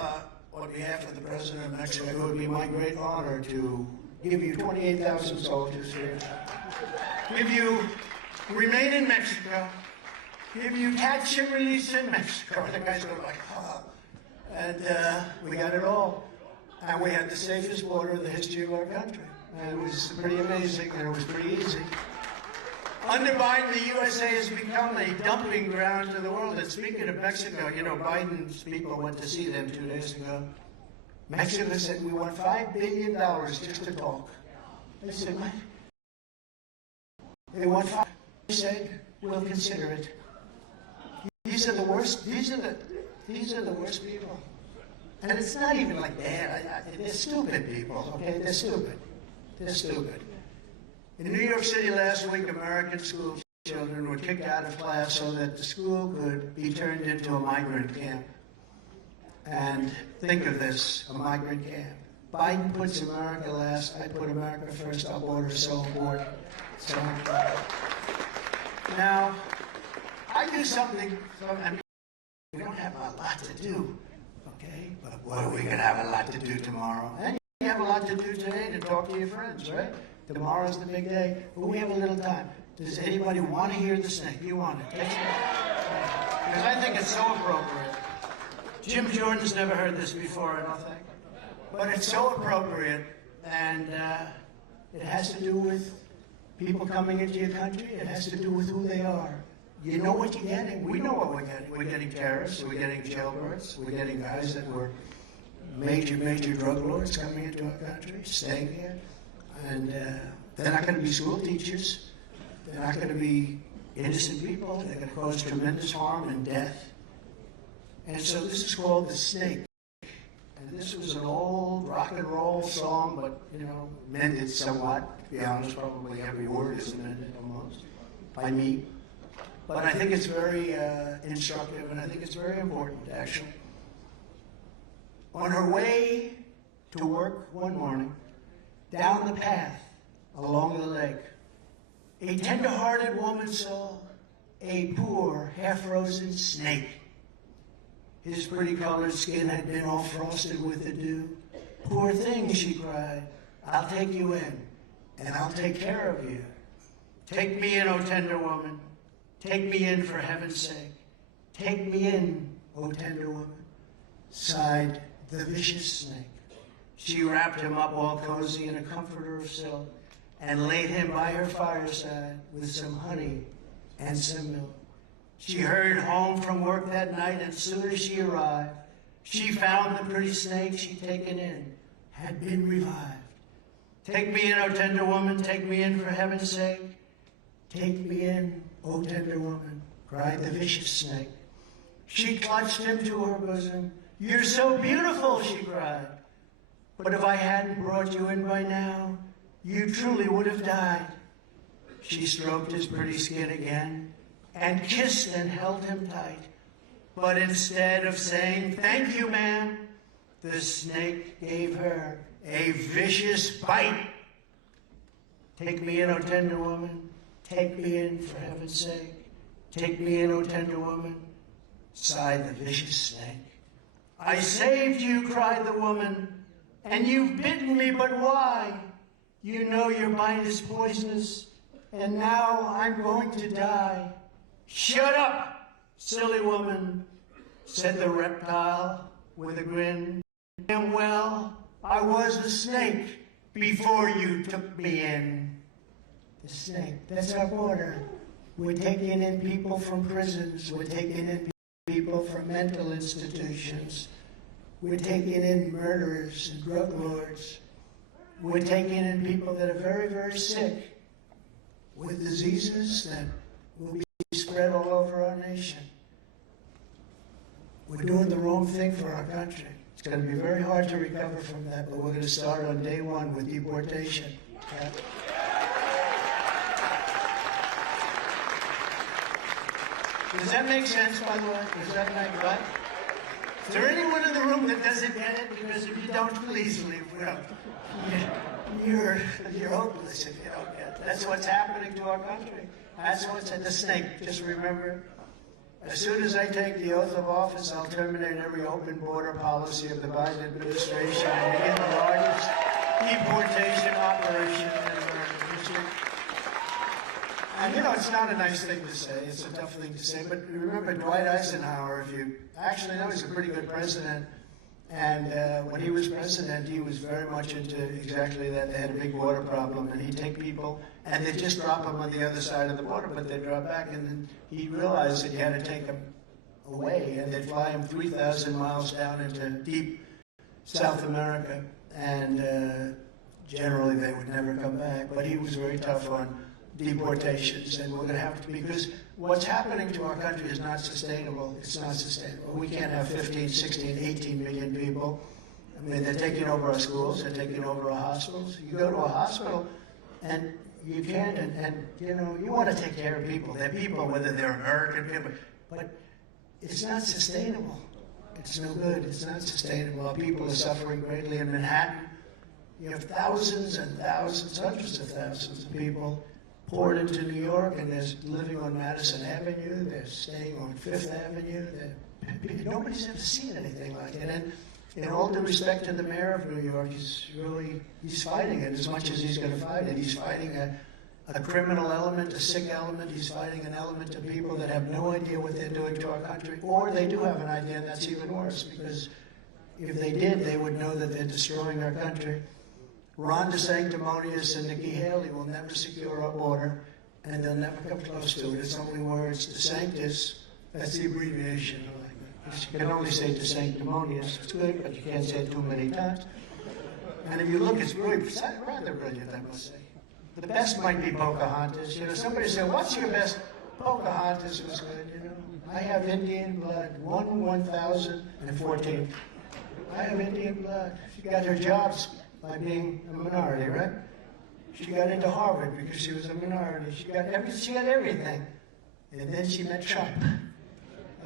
on behalf of the president of Mexico, it would be my great honor to give you 28,000 soldiers here, give you Remain in Mexico, give you catch and release in Mexico. And the guys go like, oh. And we got it all. And we had the safest border in the history of our country. And it was pretty amazing, and it was pretty easy. Under Biden, the USA has become a dumping ground to the world. And speaking of Mexico, you know, Biden's people went to see them 2 days ago. Mexico said, we want $5 billion just to talk. They said, what? They want $5 billion. They said, we'll consider it. These are the worst, these are the worst people. And it's not even like that. They're stupid people, okay? They're stupid. They're stupid. In New York City last week, American school children were kicked out of class so that the school could be turned into a migrant camp. And think of this, a migrant camp. Biden puts America last, I put America first, I'll order so aboard. So, now, I do something, I mean, we don't have a lot to do, okay? But what are we going to have a lot to do tomorrow? And you have a lot to do today to talk to your friends, right? Tomorrow's the big day, but we have a little time. Does anybody want to hear the snake? You want it? Because I think it's so appropriate. Jim Jordan's never heard this before, I don't think. But it's so appropriate, and it has to do with people coming into your country. It has to do with who they are. You know what you're getting. We know what we're getting. We're getting terrorists. We're getting jailbirds. We're getting guys that were major drug lords coming into our country, staying here. And they're not going to be school teachers. They're not going to be innocent people. They're going to cause tremendous harm and death. And so this is called The Snake. And this was an old rock and roll song, but, you know, mended somewhat. To be honest, probably every word is mended almost by me. But I think it's very instructive, and I think it's very important, actually. On her way to work one morning, down the path along the lake, a tender-hearted woman saw a poor, half-frozen snake. His pretty colored skin had been all frosted with the dew. Poor thing, she cried, I'll take you in, and I'll take care of you. Take me in, O tender woman. Take me in for heaven's sake. Take me in, O tender woman, sighed the vicious snake. She wrapped him up all cozy in a comforter of silk and laid him by her fireside with some honey and some milk. She hurried home from work that night, and soon as she arrived, she found the pretty snake she'd taken in had been revived. Take me in, O tender woman, take me in for heaven's sake. Take me in, O tender woman, cried the vicious snake. She clutched him to her bosom. You're so beautiful, she cried. But if I hadn't brought you in by now, you truly would have died. She stroked his pretty skin again and kissed and held him tight. But instead of saying, thank you, ma'am, the snake gave her a vicious bite. Take me in, O tender woman. Take me in, for heaven's sake. Take me in, O tender woman, sighed the vicious snake. I saved you, cried the woman, and you've bitten me, but why? You know your bite is poisonous, and now I'm going to die. Shut up, silly woman, said the reptile with a grin. And well, I was a snake before you took me in. The snake, that's our border. We're taking in people from prisons. We're taking in people from mental institutions. We're taking in murderers and drug lords. We're taking in people that are very, very sick with diseases that will be spread all over our nation. We're doing the wrong thing for our country. It's going to be very hard to recover from that, but we're going to start on day one with deportation. Okay? Does that make sense, by the way? Does that make right? Is there anyone in the room that doesn't get it? Because if you don't, please leave. You're hopeless if you don't get it. That's what's happening to our country. That's what's at the stake. Just remember, as soon as I take the oath of office, I'll terminate every open border policy of the Biden administration and begin the largest deportation operation in American history. And you know, it's not a nice thing to say, it's a tough thing to say, but remember Dwight Eisenhower, if you actually know, he's a pretty good president, and when he was president, he was very much into exactly that. They had a big border problem, and he'd take people, and they'd just drop them on the other side of the border, but they'd drop back, and then he realized that you had to take them away, and they'd fly him 3,000 miles down into deep South America, and generally they would never come back, but he was very tough on deportations, and we're going to have to, because what's happening to our country is not sustainable. It's not sustainable. We can't have 15, 16, 18 million people. I mean, they're taking over our schools, they're taking over our hospitals. You go to a hospital, and you can't, and you know, you want to take care of people. They're people, whether they're American people, but it's not sustainable. It's no good. It's not sustainable. Our people are suffering greatly in Manhattan. You have thousands and thousands, hundreds of thousands of people poured into New York, and they're living on Madison Avenue, they're staying on Fifth Avenue. Nobody's ever seen anything like it. And in all due respect to the mayor of New York, he's fighting it as much as he's going to fight it. He's fighting a a criminal element, a sick element. He's fighting an element of people that have no idea what they're doing to our country, or they do have an idea, and that's even worse, because if they did, they would know that they're destroying our country. Ron DeSanctimonious and Nikki Haley will never secure our border, and they'll never come close to it. It's only words. DeSanctis, that's the abbreviation. You can only say DeSanctimonious. It's good, but you can't say it too many times. And if you look, it's really rather brilliant, I must say. The best might be Pocahontas. You know, somebody said, "What's your best?" Pocahontas was good. You know, I have Indian blood. 1,014. I have Indian blood. She got her jobs by being a minority, right? She got into Harvard because she was a minority. She got everything. And then she met Trump.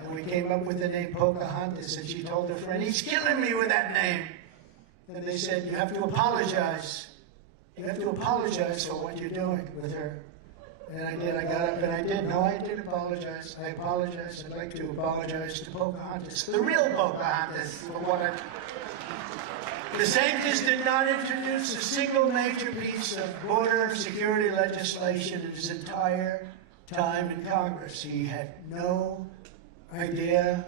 And we came up with the name Pocahontas, and she told her friend, "He's killing me with that name." And they said, "You have to apologize. You have to apologize for what you're doing with her." And I did. I got up and I did. No, I did apologize. I apologize. I'd like to apologize to Pocahontas, the real Pocahontas, for what I... DeSantis did not introduce a single major piece of border security legislation in his entire time in Congress. He had no idea.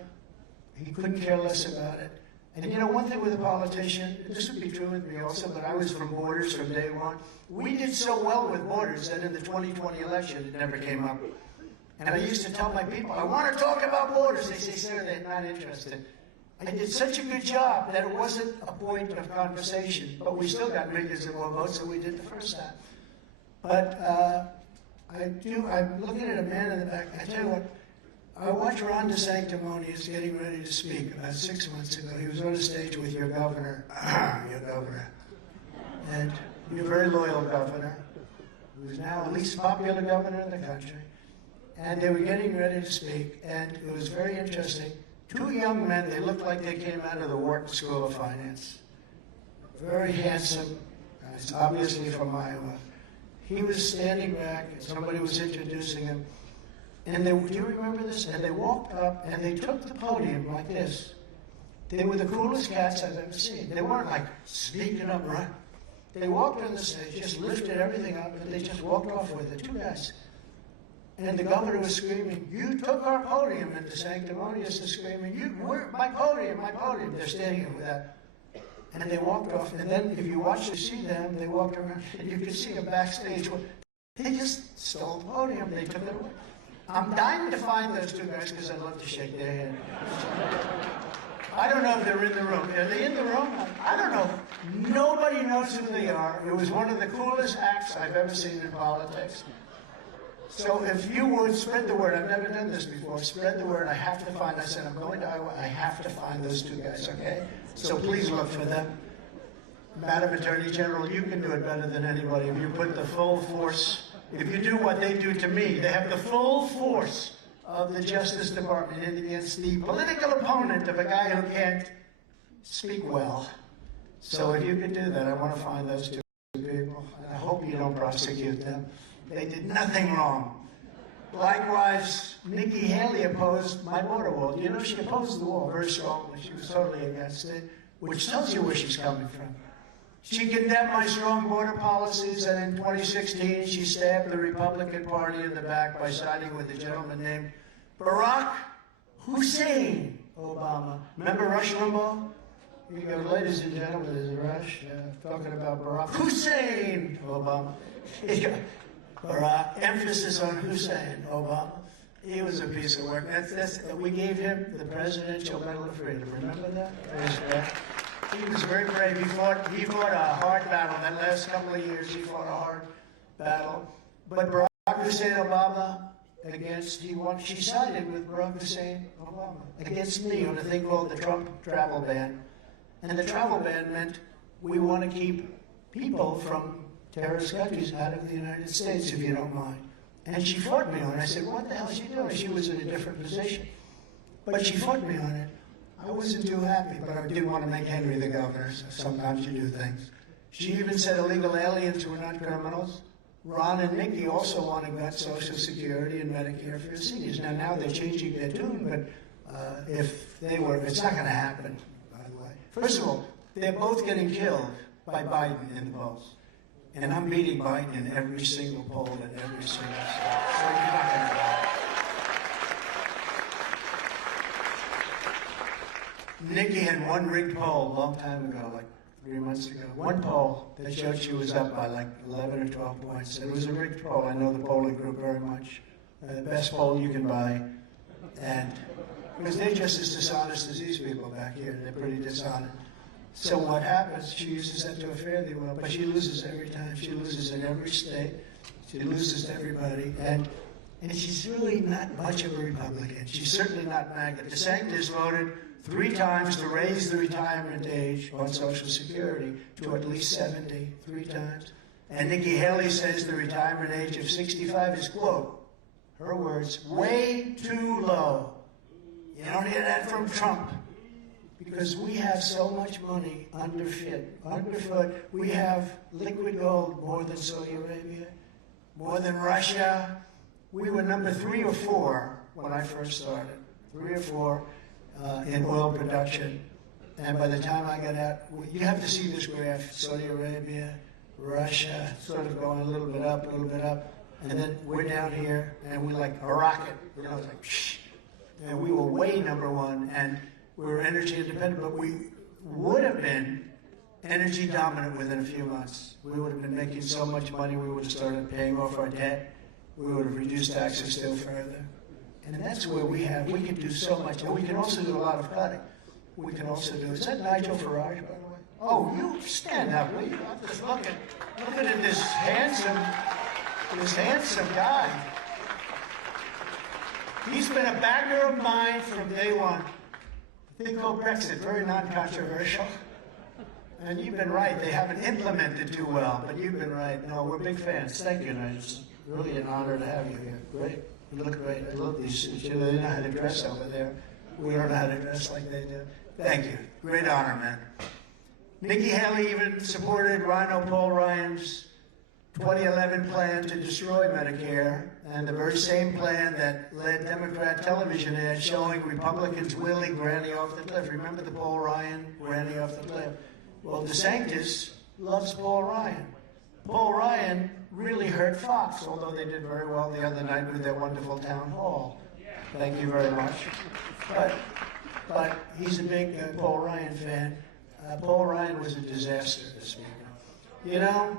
He couldn't care less about it. And you know, one thing with a politician, this would be true with me also, but I was from borders from day one. We did so well with borders that in the 2020 election, it never came up. And I used to tell my people, "I want to talk about borders." They say, "Sir, they're not interested." I did such a good job that it wasn't a point of conversation, but we still got millions of more votes than we did the first time. But I'm looking at a man in the back. I tell you what, I watched Ron DeSanctimonious getting ready to speak about 6 months ago. He was on a stage with your governor, and your very loyal governor, who's now the least popular governor in the country. And they were getting ready to speak, and it was very interesting. 2 young men, they looked like they came out of the Wharton School of Finance. Very handsome guys, obviously from Iowa. He was standing back, and somebody was introducing him. And do you remember this? And they walked up, and they took the podium like this. They were the coolest cats I've ever seen. They weren't like speaking up, right? They walked on the stage, just lifted everything up, and they just walked off with it, 2 guys. And the governor was screaming, "You took our podium," and DeSanctimonious is screaming, my podium, my podium." They're standing here with that. And they walked off, and then if you watch to see them, they walked around, and you could see them backstage. They just stole the podium, they took it away. I'm dying to find those 2 guys because I'd love to shake their hand. I don't know if they're in the room. Are they in the room? I don't know. Nobody knows who they are. It was one of the coolest acts I've ever seen in politics. So if you would spread the word, I've never done this before, spread the word. I have to find, I said, I'm going to Iowa, I have to find those 2 guys, okay? So please look for them. Madam Attorney General, you can do it better than anybody. If you put the full force, if you do what they do to me, they have the full force of the Justice Department against the political opponent of a guy who can't speak well. So if you could do that, I want to find those 2 people. And I hope you don't prosecute them. They did nothing wrong. Likewise, Nikki Haley opposed my border wall. You know, she opposed the wall very strongly. She was totally against it, which tells you where she's coming from. She condemned my strong border policies, and in 2016, she stabbed the Republican Party in the back by siding with a gentleman named Barack Hussein Obama. Remember Rush Limbaugh? You go, ladies and gentlemen, this is Rush talking about Barack Hussein Obama. Barack, emphasis on Hussein Obama. He was a piece of work. We gave him the Presidential Medal of Freedom. Remember that? He was very brave. He fought a hard battle. That last couple of years, he fought a hard battle. But Barack Hussein Obama she sided with Barack Hussein Obama against me on a thing called the Trump travel ban. And the travel ban meant we want to keep people from terrorist countries out of the United States, if you don't mind. And she fought me on it. I said, what the hell is she doing? She was in a different position. But she fought me on it. I wasn't too happy, but I did want to make Henry the governor, so sometimes you do things. She even said illegal aliens were not criminals. Ron and Nikki also want to gut Social Security and Medicare for the seniors. Now they're changing their tune, but it's not going to happen, by the way. First of all, they're both getting killed by Biden in the polls. And I'm beating Biden in every single poll in every single state. So you're not going to know. Nikki had one rigged poll a long time ago, like 3 months ago. One poll that showed she was up by like 11 or 12 points. It was a rigged poll. I know the polling group very much. The best poll you can buy. And because they're just as dishonest as these people back here. They're pretty dishonest. So what happens, she uses that to her fairly well, but she loses every time. She loses in every state. She loses to everybody. And she's really not much of a Republican. She's certainly not MAGA. DeSantis voted 3 times to raise the retirement age on Social Security to at least 70, 3 times. And Nikki Haley says the retirement age of 65 is, quote, her words, way too low. You don't hear that from Trump. Because we have so much money underfoot. We have liquid gold more than Saudi Arabia, more than Russia. We were number 3 or 4 when I first started, 3 or 4 in oil production. And by the time I got out, you have to see this graph, Saudi Arabia, Russia, sort of going a little bit up, and then we're down here, and we're like a rocket, you know, it's like, shh. And we were way number 1, and we were energy independent, but we would have been energy dominant within a few months. We would have been making so much money, we would have started paying off our debt, we would have reduced taxes still further. And that's where we can do so much. And we can also do a lot of cutting. We can also do, is that Nigel Farage, by the way? Oh, you stand up, will you? I'm just looking at this handsome guy. He's been a backer of mine from day one. They call Brexit very non-controversial. And you've been right, they haven't implemented too well, but you've been right. No, we're big fans. Thank you, Nigel. Really an honor to have you here. Great. You look great. I love these suits. You know, they know how to dress over there. We don't know how to dress like they do. Thank you. Great honor, man. Nikki Haley even supported Paul Ryan's 2011 plan to destroy Medicare, and the very same plan that led Democrat television ads showing Republicans wheeling Granny off the cliff. Remember the Paul Ryan, Granny off the cliff? Well, DeSantis loves Paul Ryan. Paul Ryan really hurt Fox, although they did very well the other night with their wonderful town hall. Thank you very much. But he's a big Paul Ryan fan. Paul Ryan was a disaster this week. You know,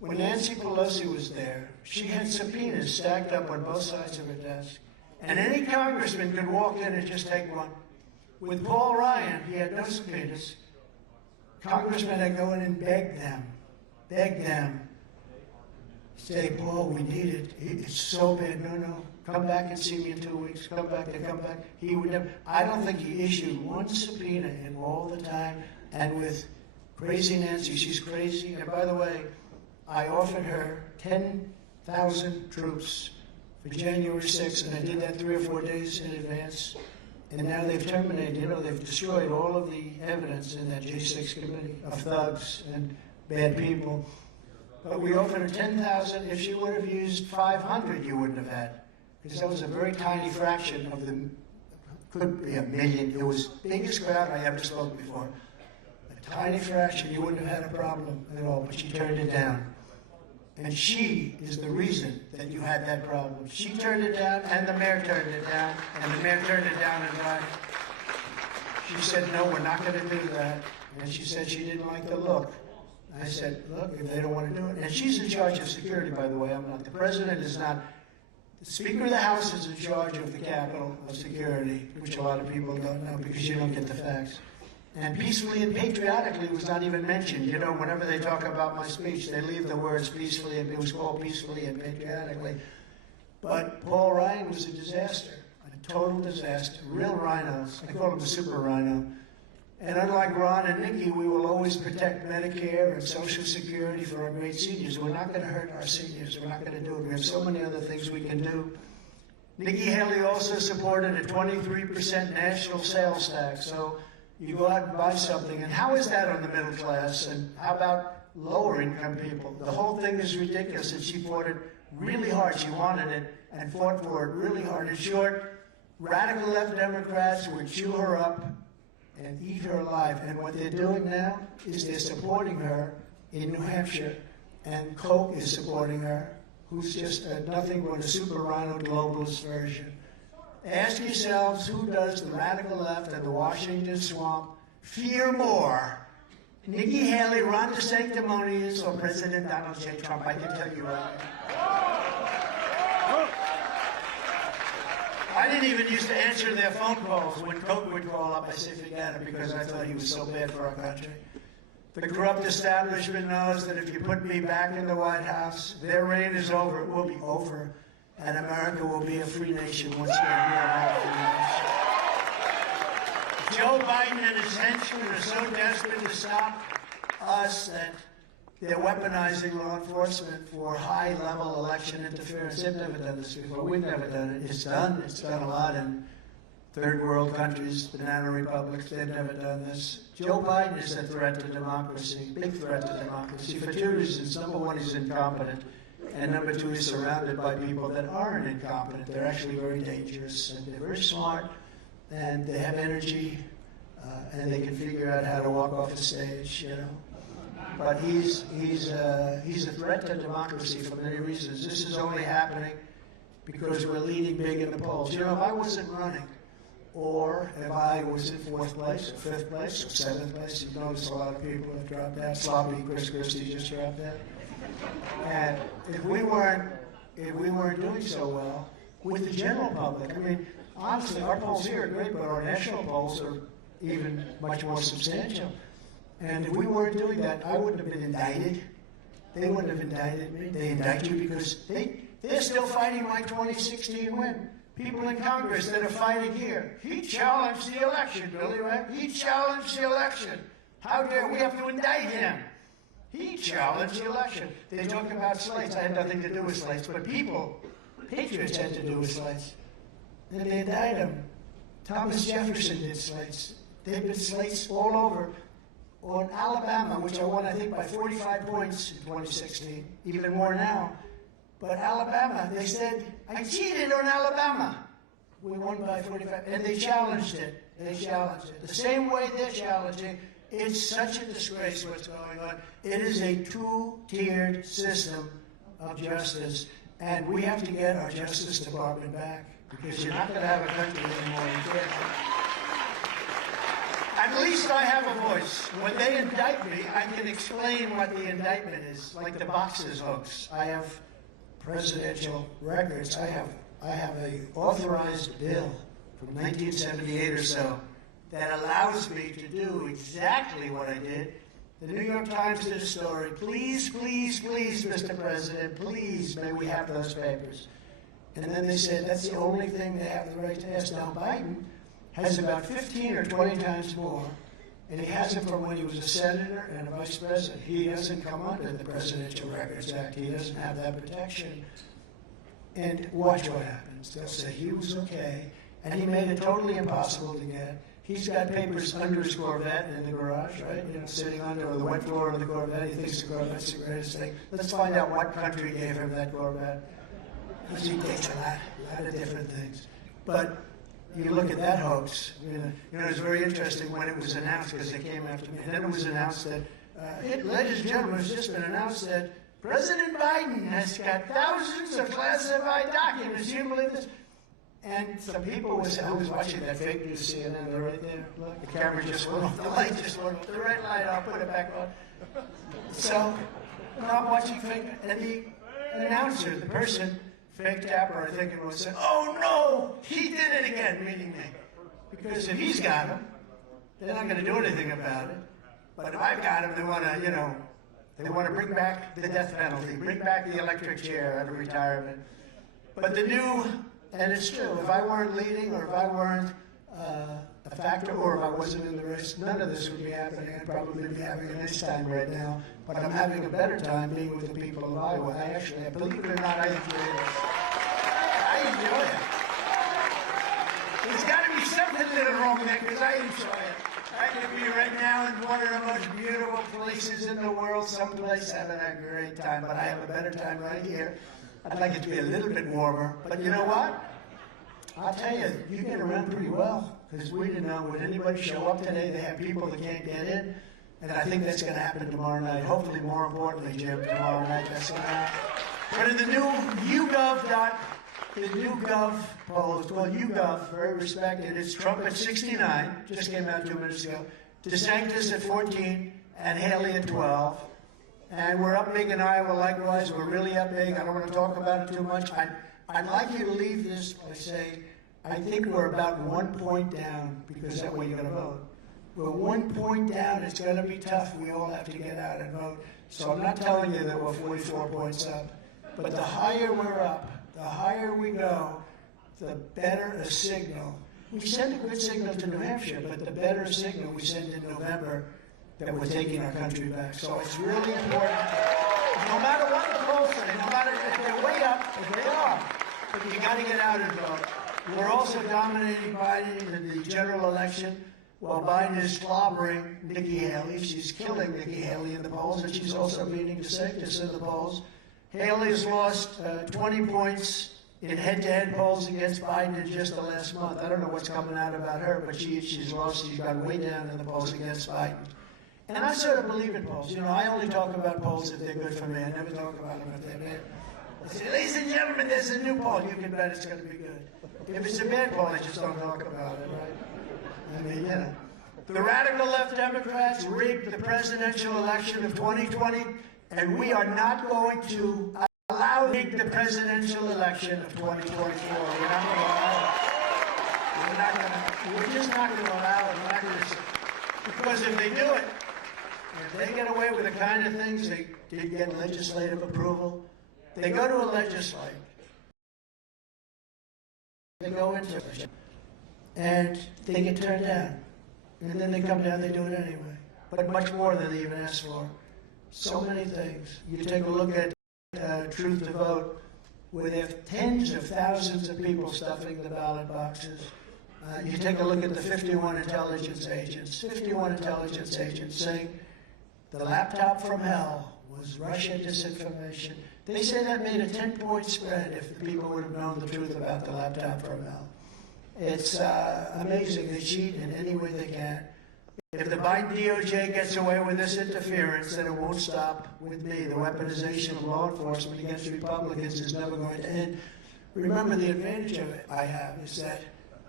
when Nancy Pelosi was there, she had subpoenas stacked up on both sides of her desk. And any congressman could walk in and just take one. With Paul Ryan, he had no subpoenas. Congressmen had to go in and beg them. Say, Paul, we need it. It's so bad. No. Come back and see me in 2 weeks. Come back. He would never. I don't think he issued one subpoena in all the time. And with crazy Nancy, she's crazy. And by the way, I offered her 10,000 troops for January 6th, and I did that 3 or 4 days in advance. And now they've terminated, they've destroyed all of the evidence in that J6 committee of thugs and bad people. But we offered her 10,000. If she would have used 500, you wouldn't have had. Because that was a very tiny fraction of the, could be 1 million. It was the biggest crowd I ever spoke before. A tiny fraction, you wouldn't have had a problem at all, but she turned it down. And she is the reason that you had that problem. She turned it down, and the mayor turned it down, and the mayor turned it down and died. She said, no, we're not going to do that. And she said she didn't like the look. I said, look, if they don't want to do it. And she's in charge of security, by the way. I'm not. The president is not. The Speaker of the House is in charge of the Capitol of security, which a lot of people don't know because you don't get the facts. And peacefully and patriotically was not even mentioned. You know, whenever they talk about my speech, they leave the words peacefully, and it was called peacefully and patriotically. But Paul Ryan was a disaster, a total disaster. Real rhinos. I call him a super rhino. And unlike Ron and Nikki, we will always protect Medicare and Social Security for our great seniors. We're not going to hurt our seniors. We're not going to do it. We have so many other things we can do. Nikki Haley also supported a 23% national sales tax. So you go out and buy something, and how is that on the middle class? And how about lower income people? The whole thing is ridiculous, and she fought it really hard. She wanted it and fought for it really hard. In short, radical left Democrats would chew her up and eat her alive. And what they're doing now is they're supporting her in New Hampshire. and Coke is supporting her, who's just nothing but a super rhino globalist version. Ask yourselves, who does the radical left and the Washington swamp fear more? Nikki Haley, Ron DeSanctimonious, or President Donald J. Trump? I can tell you right now. I didn't even used to answer their phone calls. When Coke would call up, I said, forget it, because I thought he was so bad for our country. The corrupt establishment knows that if you put me back in the White House, their reign is over. It will be over. And America will be a free nation once we're here. Joe Biden and his henchmen are so desperate to stop us that they're weaponizing law enforcement for high-level election interference. They've never done this before. We've never done it. It's done. It's done a lot in third world countries, banana republics. They've never done this. Joe Biden is a threat to democracy, big threat to democracy, for two reasons. Number one, he's incompetent. And number two, he's surrounded by people that aren't incompetent. They're actually very dangerous, and they're very smart, and they have energy, and they can figure out how to walk off the stage, you know. But he's a threat to democracy for many reasons. This is only happening because we're leading big in the polls. You know, if I wasn't running, or if I was in fourth place, or fifth place, or seventh place, you've noticed a lot of people have dropped out. Sloppy Chris Christie just dropped out. And if we weren't doing so well with the general public, I mean, honestly, our polls here are great, but our national polls are even much more substantial. And if we weren't doing that, I wouldn't have been indicted. They wouldn't have indicted me. They indict you because they're still fighting my 2016 win. People in Congress that are fighting here. He challenged the election, Billy, right? He challenged the election. How dare we have to indict him? He challenged the election. They talk about slates. I had nothing to do with slates, but people, patriots had to do with slates. And they indict him. Thomas Jefferson did slates. There have been slates all over. On Alabama, which I won, I think, by 45 points in 2016, even more now. But Alabama, they said, I cheated on Alabama. We won by 45, and they challenged it. They challenged it. The same way they're challenging, it's such a disgrace what's going on. It is a two-tiered system of justice, and we have to get our Justice Department back, because you're not going to have a country anymore. You can't. At least I have a voice. When they indict me, I can explain what the indictment is, like the boxes hoax. I have presidential records. I have an authorized bill from 1978 or so that allows me to do exactly what I did. The New York Times did a story. Please, please, please, Mr. President, please, may we have those papers. And then they said that's the only thing they have the right to ask. Now, Biden has about 15 or 20 times more, and he has it from when he was a senator and a vice president. He doesn't come under the Presidential Records Act. He doesn't have that protection. And watch what happens. They'll say he was okay, and he made it totally impossible to get. He's got papers under his Corvette in the garage, right? You know, sitting under the wet floor of the Corvette. He thinks the Corvette's the greatest thing. Let's find out what country gave him that Corvette. Because he takes a lot of different things. But you look at that hoax, you know, it's very interesting when it was announced, because they came after me. And then it was announced that, ladies and gentlemen, it's just been announced that President Biden has got thousands of classified documents. You believe this? And some people was, I was watching that fake news CNN, they're right there. Look, the camera just went off, the light just went off, the red light, I'll put it back on. So, I'm watching fake, and the announcer, the person, fake tapper, I think it was, said, oh no, he did it again, meaning me. Because if he's got him, they're not going to do anything about it. But if I've got him, they want to, you know, they want to bring back the death penalty, bring back the electric chair out of retirement. But the new, and it's true, if I weren't leading, or if I weren't a factor, or if I wasn't in the race, none of this would be happening. I'd probably be having a nice time right now. But I'm having a better time being with the people of Iowa. I actually, believe it or not, I enjoy it. I enjoy it. There's got to be something a little wrong there, because I enjoy it. I could be right now in one of the most beautiful places in the world, someplace having a great time, but I have a better time right here. I'd like it to be a little bit warmer, but you know what? I'll tell you, you get around pretty well, because we didn't know, would anybody show up today? They have people that can't get in. And I think that's going to happen tomorrow night. Hopefully, more importantly, Jim, tomorrow night that's going to happen. But in the new YouGov poll, it's called YouGov, very respected. It's Trump at 69, just came out 2 minutes ago. DeSantis at 14, and Haley at 12. And we're up big in Iowa likewise. We're really up big. I don't want to talk about it too much. I'd like you to leave this by saying, I think we're about 1 point down, because that way you're going to vote. We're 1 point down. It's going to be tough. We all have to get out and vote. So I'm not telling you that we're 44 points up. But the higher we're up, the higher we go, the better a signal. We send a good signal to New Hampshire, but the better a signal we send in November that we're taking our country back. So it's really important. No matter what the polls say, no matter if they're way up, if they are, but you got to get out and vote. We're also dominating Biden in the general election. While Biden is clobbering Nikki Haley, she's killing Nikki Haley in the polls, and she's also beating DeSantis in the polls. Haley has lost 20 points in head-to-head polls against Biden in just the last month. I don't know what's coming out about her, but she's lost. She's got way down in the polls against Biden. And I sort of believe in polls. You know, I only talk about polls if they're good for me. I never talk about them if they're bad. I say, ladies and gentlemen, there's a new poll. You can bet it's going to be good. If it's a bad poll, I just don't talk about it, right? I mean, you know. The radical left Democrats rigged the presidential election of 2020, and we are not going to allow rig the presidential election of 2024. We're not going to allow it. We're just not going to allow it. We're not going to, because if they do it, if they get away with the kind of things they did get legislative approval, they go to a legislature, they go into it, and they get turned down. And then they come down, they do it anyway. But much more than they even asked for. So many things. You take a look at Truth to Vote, where they have tens of thousands of people stuffing the ballot boxes. You take a look at the 51 intelligence agents saying the laptop from hell was Russia disinformation. They say that made a 10-point spread if the people would have known the truth about the laptop from hell. It's amazing. They cheat in any way they can. If the Biden DOJ gets away with this interference, then it won't stop with me. The weaponization of law enforcement against Republicans is never going to end. Remember, the advantage of it I have is that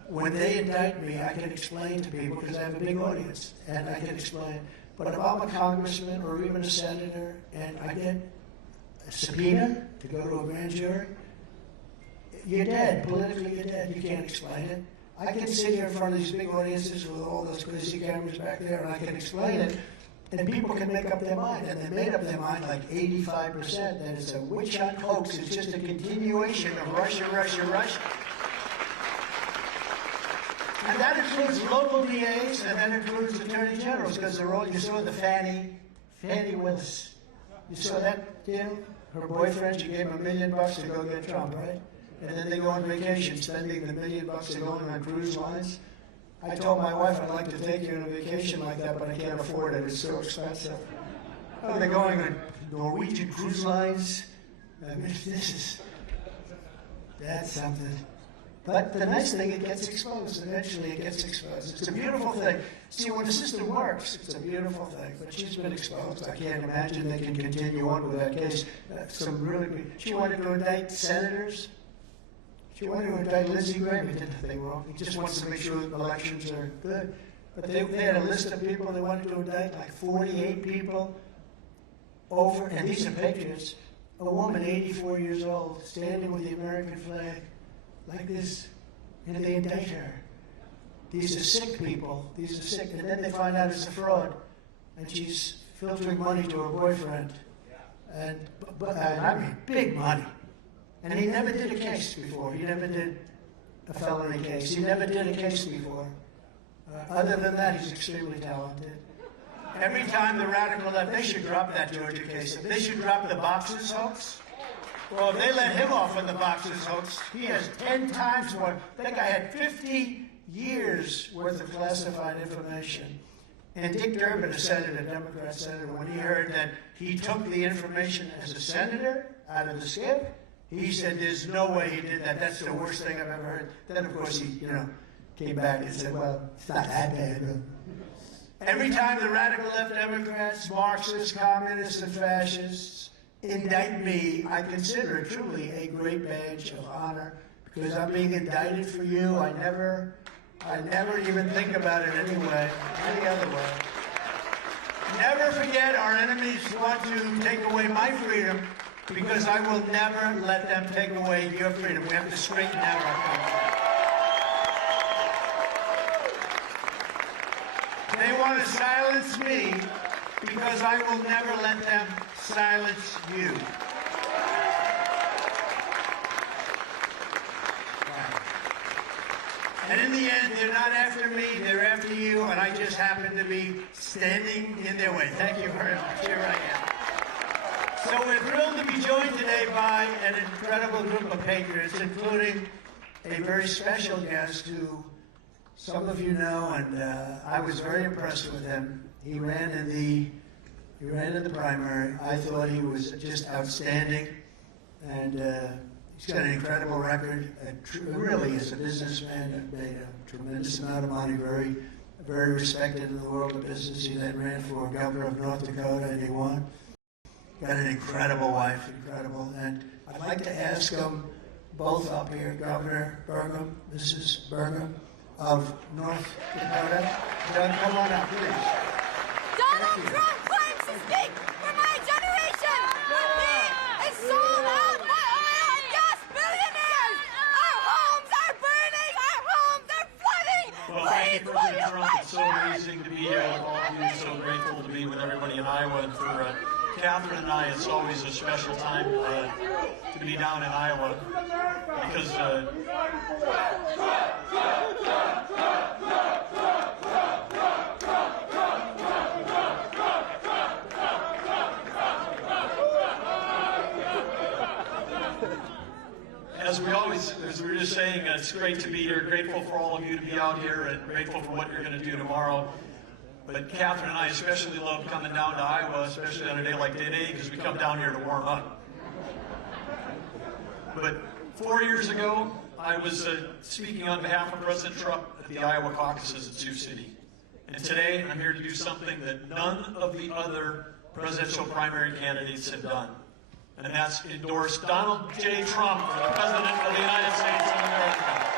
when they indict me, I can explain to people, because I have a big audience, and I can explain. But if I'm a congressman or even a senator, and I get a subpoena to go to a grand jury, you're dead. Politically, you're dead. You can't explain it. I can sit here in front of these big audiences with all those crazy cameras back there, and I can explain it, and people can make up their mind. And they made up their mind like 85% that it's a witch hunt hoax. It's just a continuation of Russia, Russia, Russia. And that includes local DAs, and that includes attorney generals, because they're all, you saw the Fannie Willis. You saw that, Tim? Her boyfriend, she gave him $1 million to go get Trump, right? And then they go on vacation, spending the $1 million they're going on cruise lines. I told my wife I'd like to take you on a vacation like that, but I can't afford it. It's so expensive. Oh, they're going on Norwegian cruise lines. I mean, that's something. But the nice thing, it gets exposed. Eventually, it gets exposed. It's a beautiful thing. See, when the system works, it's a beautiful thing. But she's been exposed. I can't imagine they can continue on with that case. She wanted to indict senators. She wanted to indict Lindsey Graham. He did nothing wrong. He just wants to make sure that elections are good. But they had a list of people they wanted to indict, like 48 people over, and these are patriots. A woman, 84 years old, standing with the American flag, like this, and they indict her. These are sick people. These are sick. And then they find out it's a fraud, and she's filtering money to her boyfriend. And I mean, big money. And he never did a case before. He never did a felony case. He never did a case before. Other than that, he's extremely talented. Every time the radical left, they should drop that Georgia case. If they should drop the boxers hoax, well, if they let him off on the boxers hoax, he has 10 times more. That guy had 50 years worth of classified information. And Dick Durbin, a senator, a Democrat senator, when he heard that he took the information as a senator out of the SCIF, he said, there's no way he did that. That's the worst thing I've ever heard. Then, of course, he, came back and said, well, it's not that bad. Every time the radical left Democrats, Marxists, communists, and fascists indict me, I consider it truly a great badge of honor because I'm being indicted for you. I never even think about it any other way. Never forget our enemies want to take away my freedom because I will never let them take away your freedom. We have to straighten out our country. They want to silence me because I will never let them silence you. And in the end, they're not after me, they're after you, and I just happen to be standing in their way. Thank you very much. Here I am. So we're thrilled to be joined today by an incredible group of patriots, including a very special guest who some of you know, and I was very impressed with him. He ran in the primary. I thought he was just outstanding, and he's got an incredible record. Really, as a businessman, made a tremendous amount of money. Very, very respected in the world of business. He then ran for governor of North Dakota, and he won. Got an incredible wife, incredible. And I'd like to ask them both up here, Governor Burgum, Mrs. Burgum of North Dakota. Come on up, please. Donald Trump claims to speak for my generation. But he is sold out by oil and gas billionaires. Our homes are burning. Our homes are flooding. Well, thank you, President Trump. It's so amazing to be here with all of you. So grateful to be with everybody in Iowa. And for Catherine and I, it's always a special time to be down in Iowa because as we were just saying, it's great to be here. Grateful for all of you to be out here and grateful for what you're going to do tomorrow. But Catherine and I especially love coming down to Iowa, especially on a day like today, because we come down here to warm up. But 4 years ago, I was speaking on behalf of President Trump at the Iowa caucuses at Sioux City. And today, I'm here to do something that none of the other presidential primary candidates have done. And that's endorse Donald J. Trump for the President of the United States of America.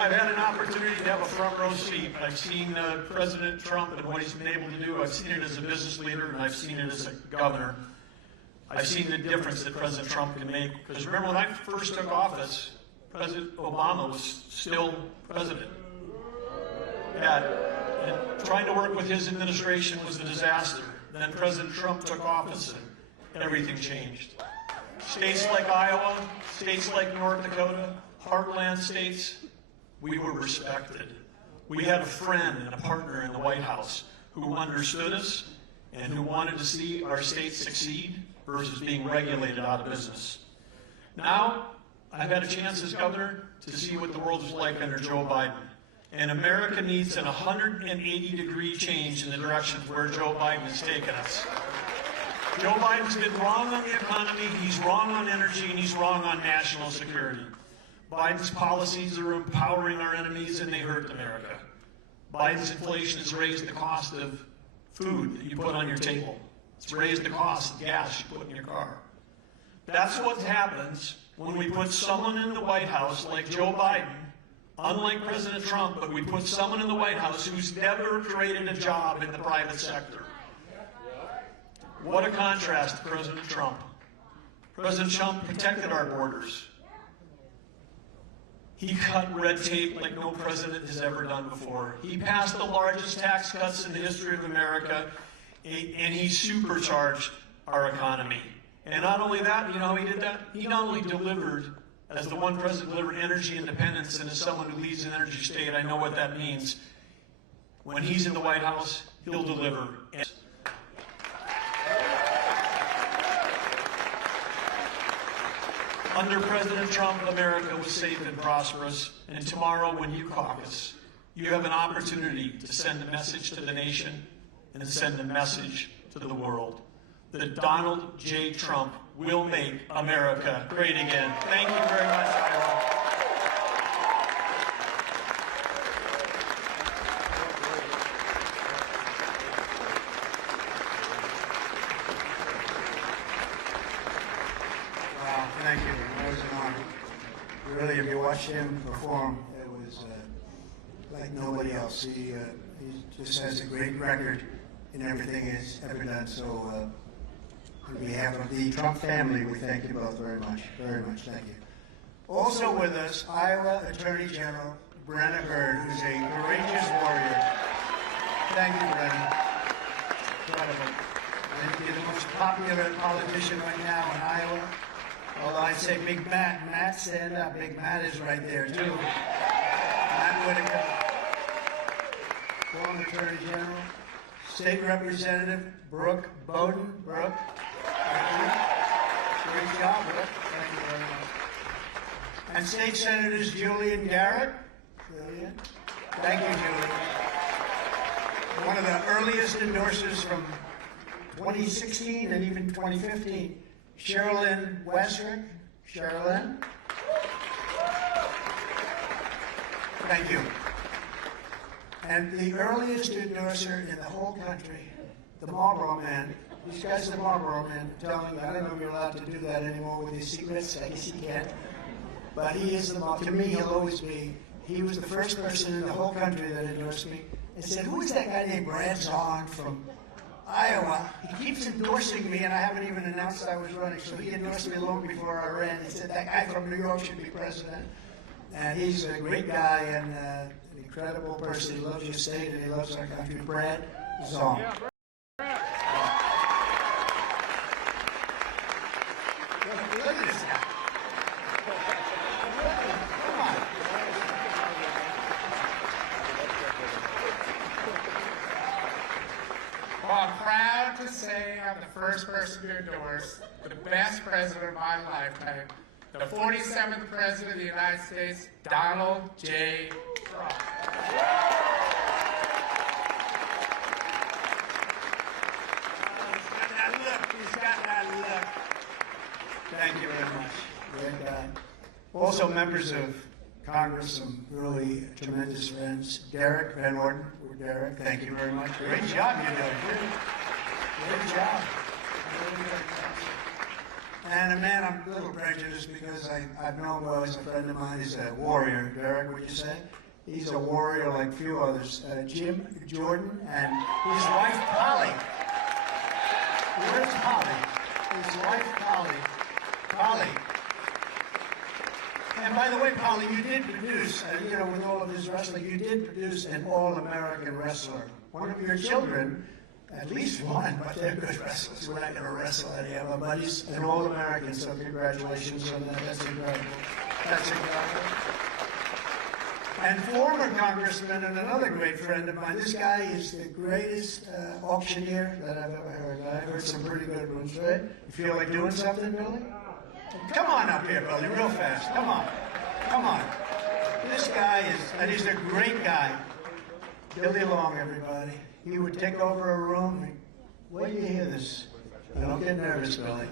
I've had an opportunity to have a front row seat. I've seen President Trump and what he's been able to do. I've seen it as a business leader, and I've seen it as a governor. I've seen the difference that President Trump can make. Because remember, when I first took office, President Obama was still president. And trying to work with his administration was a disaster. Then President Trump took office, and everything changed. States like Iowa, states like North Dakota, heartland states, we were respected. We had a friend and a partner in the White House who understood us and who wanted to see our state succeed versus being regulated out of business. Now, I've had a chance as governor to see what the world is like under Joe Biden. And America needs an 180-degree change in the direction of where Joe Biden has taken us. Joe Biden's been wrong on the economy, he's wrong on energy, and he's wrong on national security. Biden's policies are empowering our enemies, and they hurt America. Biden's inflation has raised the cost of food that you put on your table. It's raised the cost of gas you put in your car. That's what happens when we put someone in the White House like Joe Biden, unlike President Trump, but we put someone in the White House who's never created a job in the private sector. What a contrast to President Trump. President Trump protected our borders. He cut red tape like no president has ever done before. He passed the largest tax cuts in the history of America, and he supercharged our economy. And not only that, you know how he did that? He not only delivered, as the one president delivered energy independence, and as someone who leads an energy state, I know what that means. When he's in the White House, he'll deliver. Under President Trump, America was safe and prosperous, and tomorrow when you caucus, you have an opportunity to send a message to the nation and send a message to the world that Donald J. Trump will make America great again. Thank you very much, Iowa. Wow, thank you. That was an honor. Really, if you watched him perform, it was like nobody else. He just has a great record in everything he's ever done. So, on behalf of the Trump family, we thank you both very much. Very much. Thank you. Also with us, Iowa Attorney General Brenna Bird, who's a courageous warrior. Thank you, Brenna. Incredible. And you're the most popular politician right now in Iowa. Although I'd say Big Matt. Matt, stand up. Big Matt is right there, too. Matt Whitaker, former Attorney General. State Representative Brooke Bowden. Brooke, thank you. Great job, Brooke. Thank you very much. And State Senators Julian Garrett. Julian. Thank you, Julian. One of the earliest endorsers from 2016 and even 2015. Sherilyn Westrick. Sherilyn. Thank you. And the earliest endorser in the whole country, the Marlboro Man. These guys are the Marlboro Man telling me, I don't know if you're allowed to do that anymore with your secrets. I guess you can't. But he is the Marlboro. To me, he'll always be. He was the first person in the whole country that endorsed me and said, who is that guy named Brad Zahn from Iowa? He keeps endorsing me, and I haven't even announced I was running. So he endorsed me long before I ran. He said, that guy from New York should be president. And he's a great guy and an incredible person. He loves your state and he loves our country. Brad Zahn. Yeah, Brad. Look at this guy. Come on. Well, I'm proud to say I'm the first person to endorse the best president of my lifetime, the 47th President of the United States, Donald J. Trump. He's got that look. He's got that look. Thank you very much. Great guy. Also members of Congress, some really tremendous friends. Derek Van Orden. Derek, thank you very much. Great job you're doing, too. Great job. And a man I'm a little prejudiced because I've known well as a friend of mine. He's a warrior. Derek, would you say? He's a warrior like few others. Jim Jordan and his wife, Polly. Where's Polly? His wife, Polly. Polly. And by the way, Polly, you did produce, with all of his wrestling, you did produce an all-American wrestler. One of your children, at least one, but they're good wrestlers. We're not going to wrestle any of them, but he's an all-American, so congratulations on that. That's incredible. That's incredible. And former congressman and another great friend of mine, this guy is the greatest auctioneer that I've ever heard. I've heard some pretty good ones, right? You feel like doing something, Billy? Come on up here, Billy, real fast. Come on. Come on. This guy is, and he's a great guy. Billy Long, everybody. He would take over a room. Where do you hear this? Don't get nervous, Billy.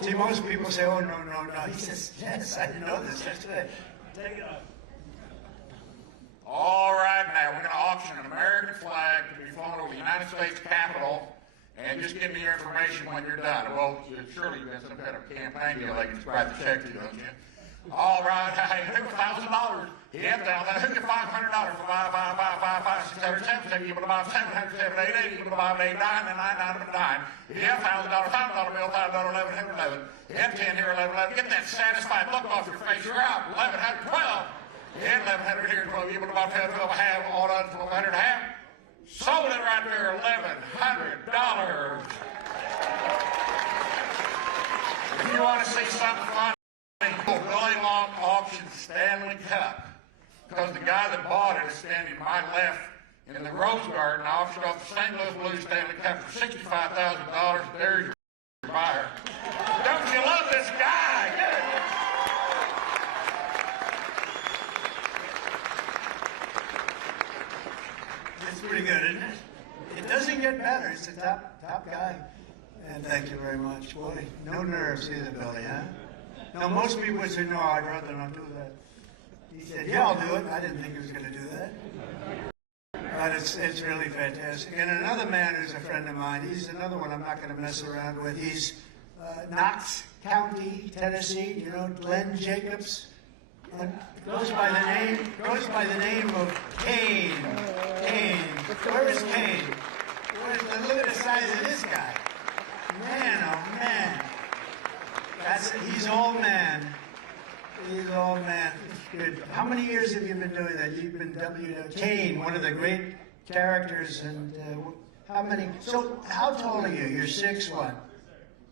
See, most people say, oh, no. He says, yes, I didn't know this yesterday. Take it up. All right, now we're going to auction an American flag to be flown over the United States Capitol. And just give me your information when you're done. Well, surely you've got some kind of campaign deal. They can write the check to you, don't you? All right, hey, who $1,000? Yeah, who get $500 for 5, 6, 7, 7, you put about 7, 7, 8, 8, you put about 8, 9, and 9, 9, 9. Yeah, $1,000, $5 bill, $5, 11, 11. Yeah, 10 here, 11, 11. Get that satisfied look off your face. You're out. 1100, 12. Yeah, 1100 here, 12. You put about 12, 12, a half, all done, 1200, half. Sold it right there, $1,100. If you want to see something fun, really long auction Stanley Cup. Because the guy that bought it is standing to my left in the Rose Garden. I auctioned off the St. Louis Blues Stanley Cup for $65,000. There's your buyer. Don't you love this guy? It's pretty good, isn't it? It doesn't get better. It's the top guy. And thank you very much. Boy, no nerves either, Billy, huh? No, most people would say, no, I'd rather not do that. He said, yeah, I'll do it. I didn't think he was going to do that. But it's really fantastic. And another man who's a friend of mine, he's another one I'm not going to mess around with. He's Knox County, Tennessee. You know, Glenn Jacobs. Goes by the name of Kane. Kane. Where is Kane? Look at the size of this guy. Man, oh man. He's all man. He's all man. Good. How many years have you been doing that? You've been Kane, one of the great characters, and how many? So, how tall are you? You're 6'1",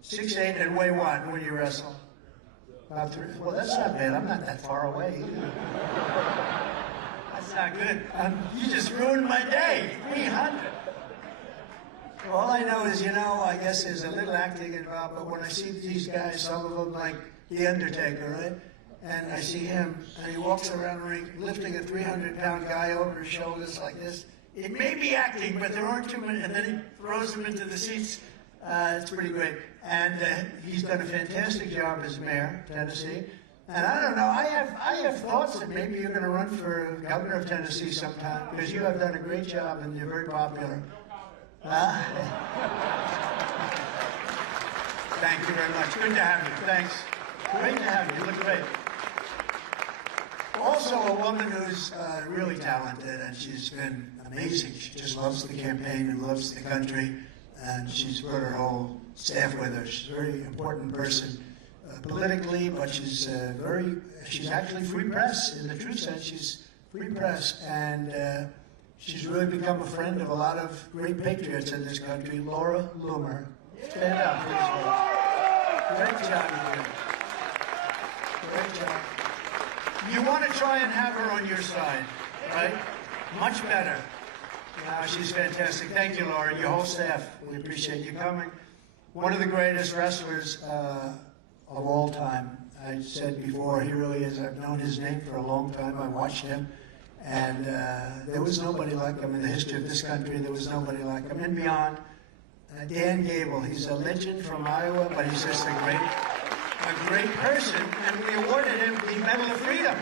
6'8", and weigh what when you wrestle? About 3. Well, that's not bad. I'm not that far away either. That's not good. You just ruined my day. 300. All I know is, I guess there's a little acting involved, but when I see these guys, some of them like The Undertaker, right? And I see him, and he walks around the ring lifting a 300-pound guy over his shoulders like this. It may be acting, but there aren't too many, and then he throws them into the seats. It's pretty great. And he's done a fantastic job as mayor of Tennessee. And I don't know, I have thoughts that maybe you're going to run for governor of Tennessee sometime, because you have done a great job and you're very popular. Thank you very much. Good to have you. Thanks. Great to have you. You look great. Also, a woman who's really talented, and she's been amazing. She just loves the campaign and loves the country, and she's brought her whole staff with her. She's a very important person politically, but she's actually free press in the true sense. She's free press, and she's really become a friend of a lot of great patriots in this country. Laura Loomer. Stand up, please, Laura. Great job, you did. Great job. You want to try and have her on your side, right? Much better. She's fantastic. Thank you, Laura, and your whole staff. We appreciate you coming. One of the greatest wrestlers of all time. I said before, he really is. I've known his name for a long time. I watched him. And there was nobody like him in the history of this country. There was nobody like him. And beyond, Dan Gable. He's a legend from Iowa, but he's just a great person. And we awarded him the Medal of Freedom,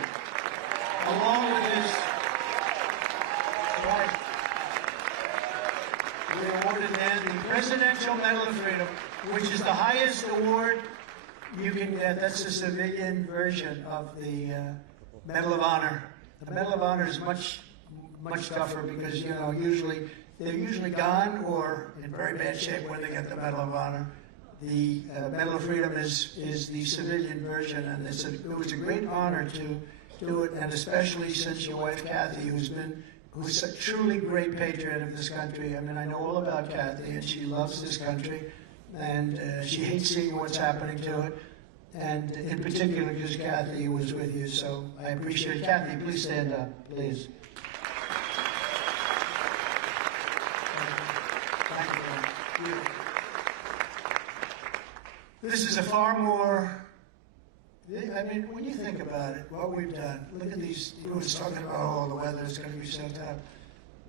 along with his wife. We awarded Dan the Presidential Medal of Freedom, which is the highest award you can get. That's the civilian version of the Medal of Honor. The Medal of Honor is much tougher because, they're usually gone or in very bad shape when they get the Medal of Honor. The Medal of Freedom is the civilian version, and it was a great honor to do it, and especially since your wife Kathy, who's a truly great patriot of this country. I mean, I know all about Kathy, and she loves this country, and she hates seeing what's happening to it. And in particular, because Kathy was with you, so I appreciate it. Kathy, please stand up, please. Thank you. This is a far more, I mean, when you think about it, what we've done, look at these, everyone's talking about, the weather is going to be so tough.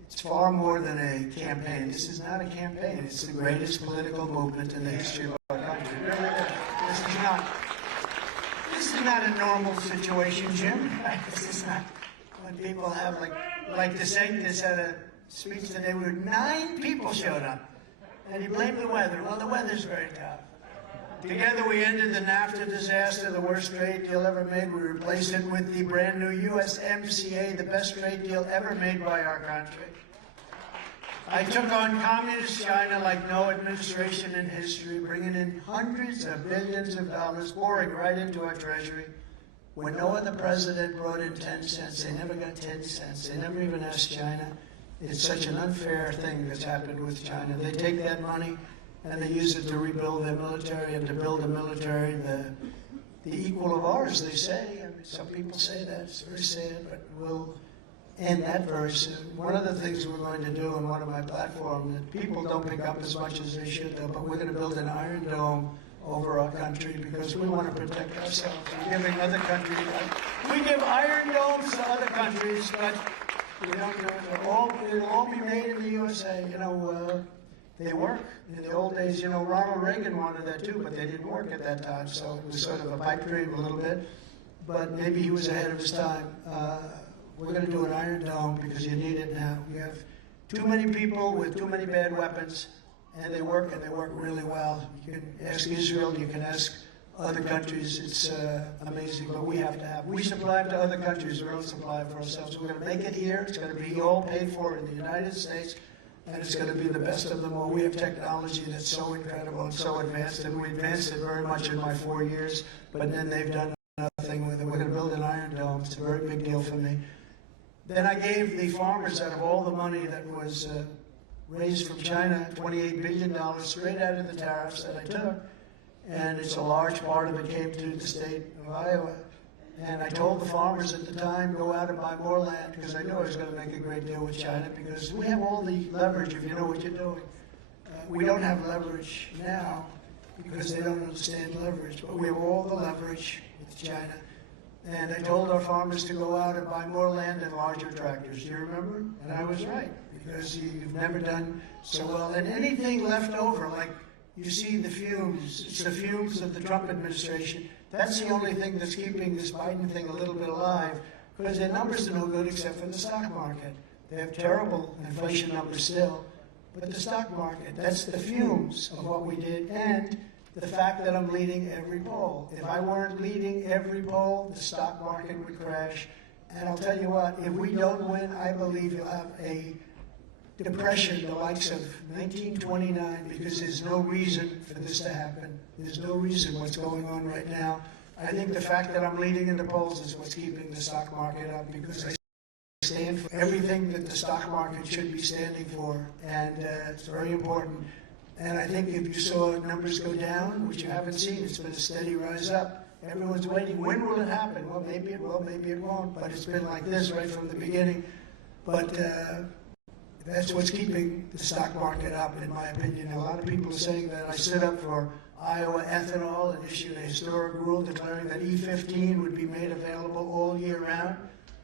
It's far more than a campaign. This is not a campaign. It's the greatest political movement in the history of our country. This is not a normal situation, Jim. This is not when people have, like DeSantis had a speech today where 9 people showed up. And he blamed the weather. Well, the weather's very tough. Together we ended the NAFTA disaster, the worst trade deal ever made. We replaced it with the brand new USMCA, the best trade deal ever made by our country. I took on communist China like no administration in history, bringing in hundreds of billions of dollars, pouring right into our treasury. When no other president brought in 10 cents, they never got 10 cents. They never even asked China. It's such an unfair thing that's happened with China. They take that money and they use it to rebuild their military and to build a military, the equal of ours, they say. I mean, some people say that. It's very sad, but we'll end that very soon. One of the things we're going to do on one of my platforms that people don't pick up as much as they should, though, but we're going to build an iron dome over our country because we want to protect ourselves. We're giving other countries, we give iron domes to other countries, but It'll all be made in the USA. They work. In the old days, Ronald Reagan wanted that too, but they didn't work at that time, so it was sort of a pipe dream a little bit. But maybe he was ahead of his time. We're going to do an Iron Dome because you need it now. You have too many people with too many bad weapons, and they work really well. You can ask Israel, you can ask other countries. It's amazing, but we supply them to other countries. We don't supply them for ourselves. We're going to make it here. It's going to be all paid for in the United States, and it's going to be the best of them all. We have technology that's so incredible and so advanced, and we advanced it very much in my 4 years, but then they've done nothing with it. We're going to build an Iron Dome. It's a very big deal for me. Then I gave the farmers, out of all the money that was raised from China, $28 billion straight out of the tariffs that I took, and it's a large part of it came to the state of Iowa. And I told the farmers at the time, go out and buy more land, because I knew I was going to make a great deal with China, because we have all the leverage if you know what you're doing. We don't have leverage now, because they don't understand leverage, but we have all the leverage with China. And I told our farmers to go out and buy more land and larger tractors. Do you remember? And I was right, because you've never done so well. And anything left over, like you see the fumes, it's the fumes of the Trump administration. That's the only thing that's keeping this Biden thing a little bit alive, because their numbers are no good except for the stock market. They have terrible inflation numbers still. But the stock market, that's the fumes of what we did, and the fact that I'm leading every poll. If I weren't leading every poll, the stock market would crash. And I'll tell you what, if we don't win, I believe you'll have a depression the likes of 1929, because there's no reason for this to happen. There's no reason what's going on right now. I think the fact that I'm leading in the polls is what's keeping the stock market up, because I stand for everything that the stock market should be standing for, and it's very important. And I think if you saw numbers go down, which you haven't seen, it's been a steady rise up. Everyone's waiting. When will it happen? Well, maybe it will, maybe it won't. But it's been like this right from the beginning. But that's what's keeping the stock market up, in my opinion. A lot of people are saying that I stood up for Iowa ethanol and issued a historic rule declaring that E15 would be made available all year round.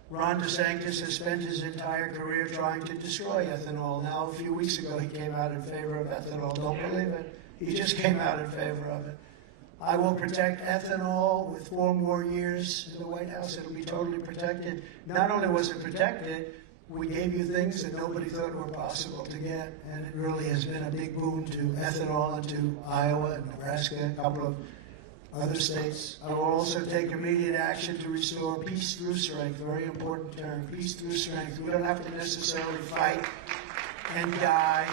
Ron DeSantis has spent his entire career trying to destroy ethanol. Now, a few weeks ago, he came out in favor of ethanol. Don't believe it. He just came out in favor of it. I will protect ethanol with 4 more years in the White House. It'll be totally protected. Not only was it protected, we gave you things that nobody thought were possible to get, and it really has been a big boon to ethanol and to Iowa and Nebraska, a couple of other states. I will also take immediate action to restore peace through strength, very important term, peace through strength. We don't have to necessarily fight and die,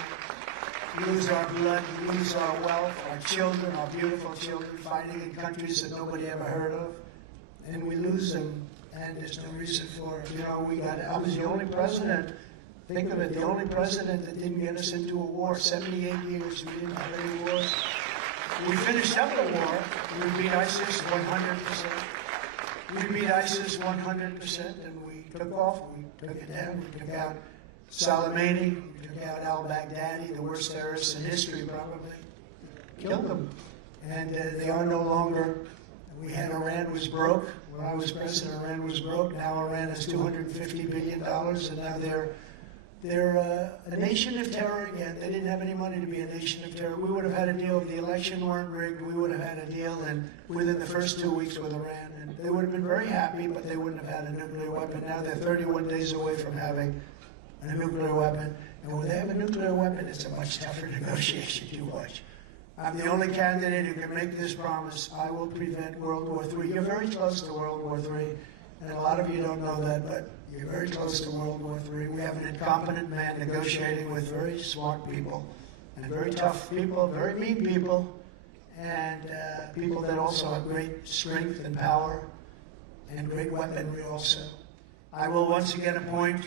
lose our blood, lose our wealth, our children, our beautiful children, fighting in countries that nobody ever heard of, and we lose them, and there's no reason for it. I was the only president, think of it, the only president that didn't get us into a war. 78 years, we didn't have any wars. We finished up the war. We beat ISIS 100%. We beat ISIS 100%, and we took off. We took it down. We took out Soleimani. We took out al-Baghdadi, the worst terrorists in history, probably. Killed them. And they are no longer. We had Iran was broke. When I was president, Iran was broke. Now Iran has $250 billion, and now they're a nation of terror again. They didn't have any money to be a nation of terror. We would have had a deal if the election weren't rigged. We would have had a deal within the first 2 weeks with Iran. And they would have been very happy, but they wouldn't have had a nuclear weapon. Now they're 31 days away from having a nuclear weapon. And when they have a nuclear weapon, it's a much tougher negotiation to watch. I'm the only candidate who can make this promise. I will prevent World War III. You're very close to World War III. And a lot of you don't know that, but you're very close to World War III. We have an incompetent man negotiating with very smart people, and very tough people, very mean people, and people that also have great strength and power, and great weaponry also. I will once again appoint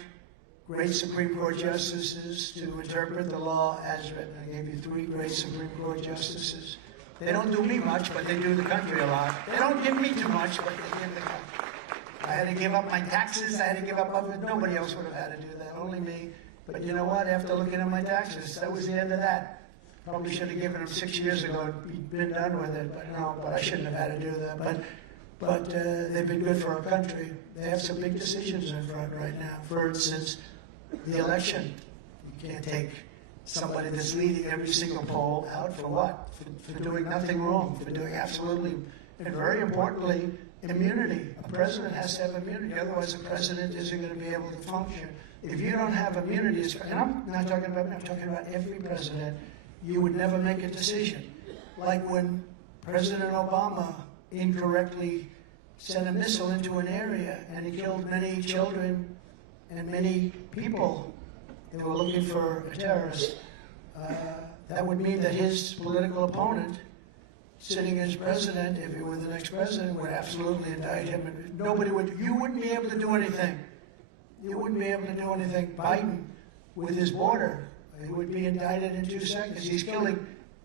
great Supreme Court justices to interpret the law as written. I gave you 3 great Supreme Court justices. They don't do me much, but they do the country a lot. They don't give me too much, but they give the country. I had to give up my taxes. I had to give up other. Nobody else would have had to do that, only me. But you know what? After looking at my taxes, that was the end of that. Probably should have given them 6 years ago and been done with it. But no, but I shouldn't have had to do that. But but they've been good for our country. They have some big decisions in front right now. For instance, the election. You can't take somebody that's leading every single poll out for what? For doing nothing wrong, for doing absolutely, and very importantly, immunity. A president has to have immunity, otherwise a president isn't going to be able to function. If you don't have immunity, and I'm not talking about me, I'm talking about every president, you would never make a decision. Like when President Obama incorrectly sent a missile into an area and he killed many children and many people. They were looking for a terrorist. That would mean that his political opponent, sitting as president, if he were the next president, would absolutely indict him. And you wouldn't be able to do anything. You wouldn't be able to do anything. Biden, with his border, he would be indicted in 2 seconds. He's killing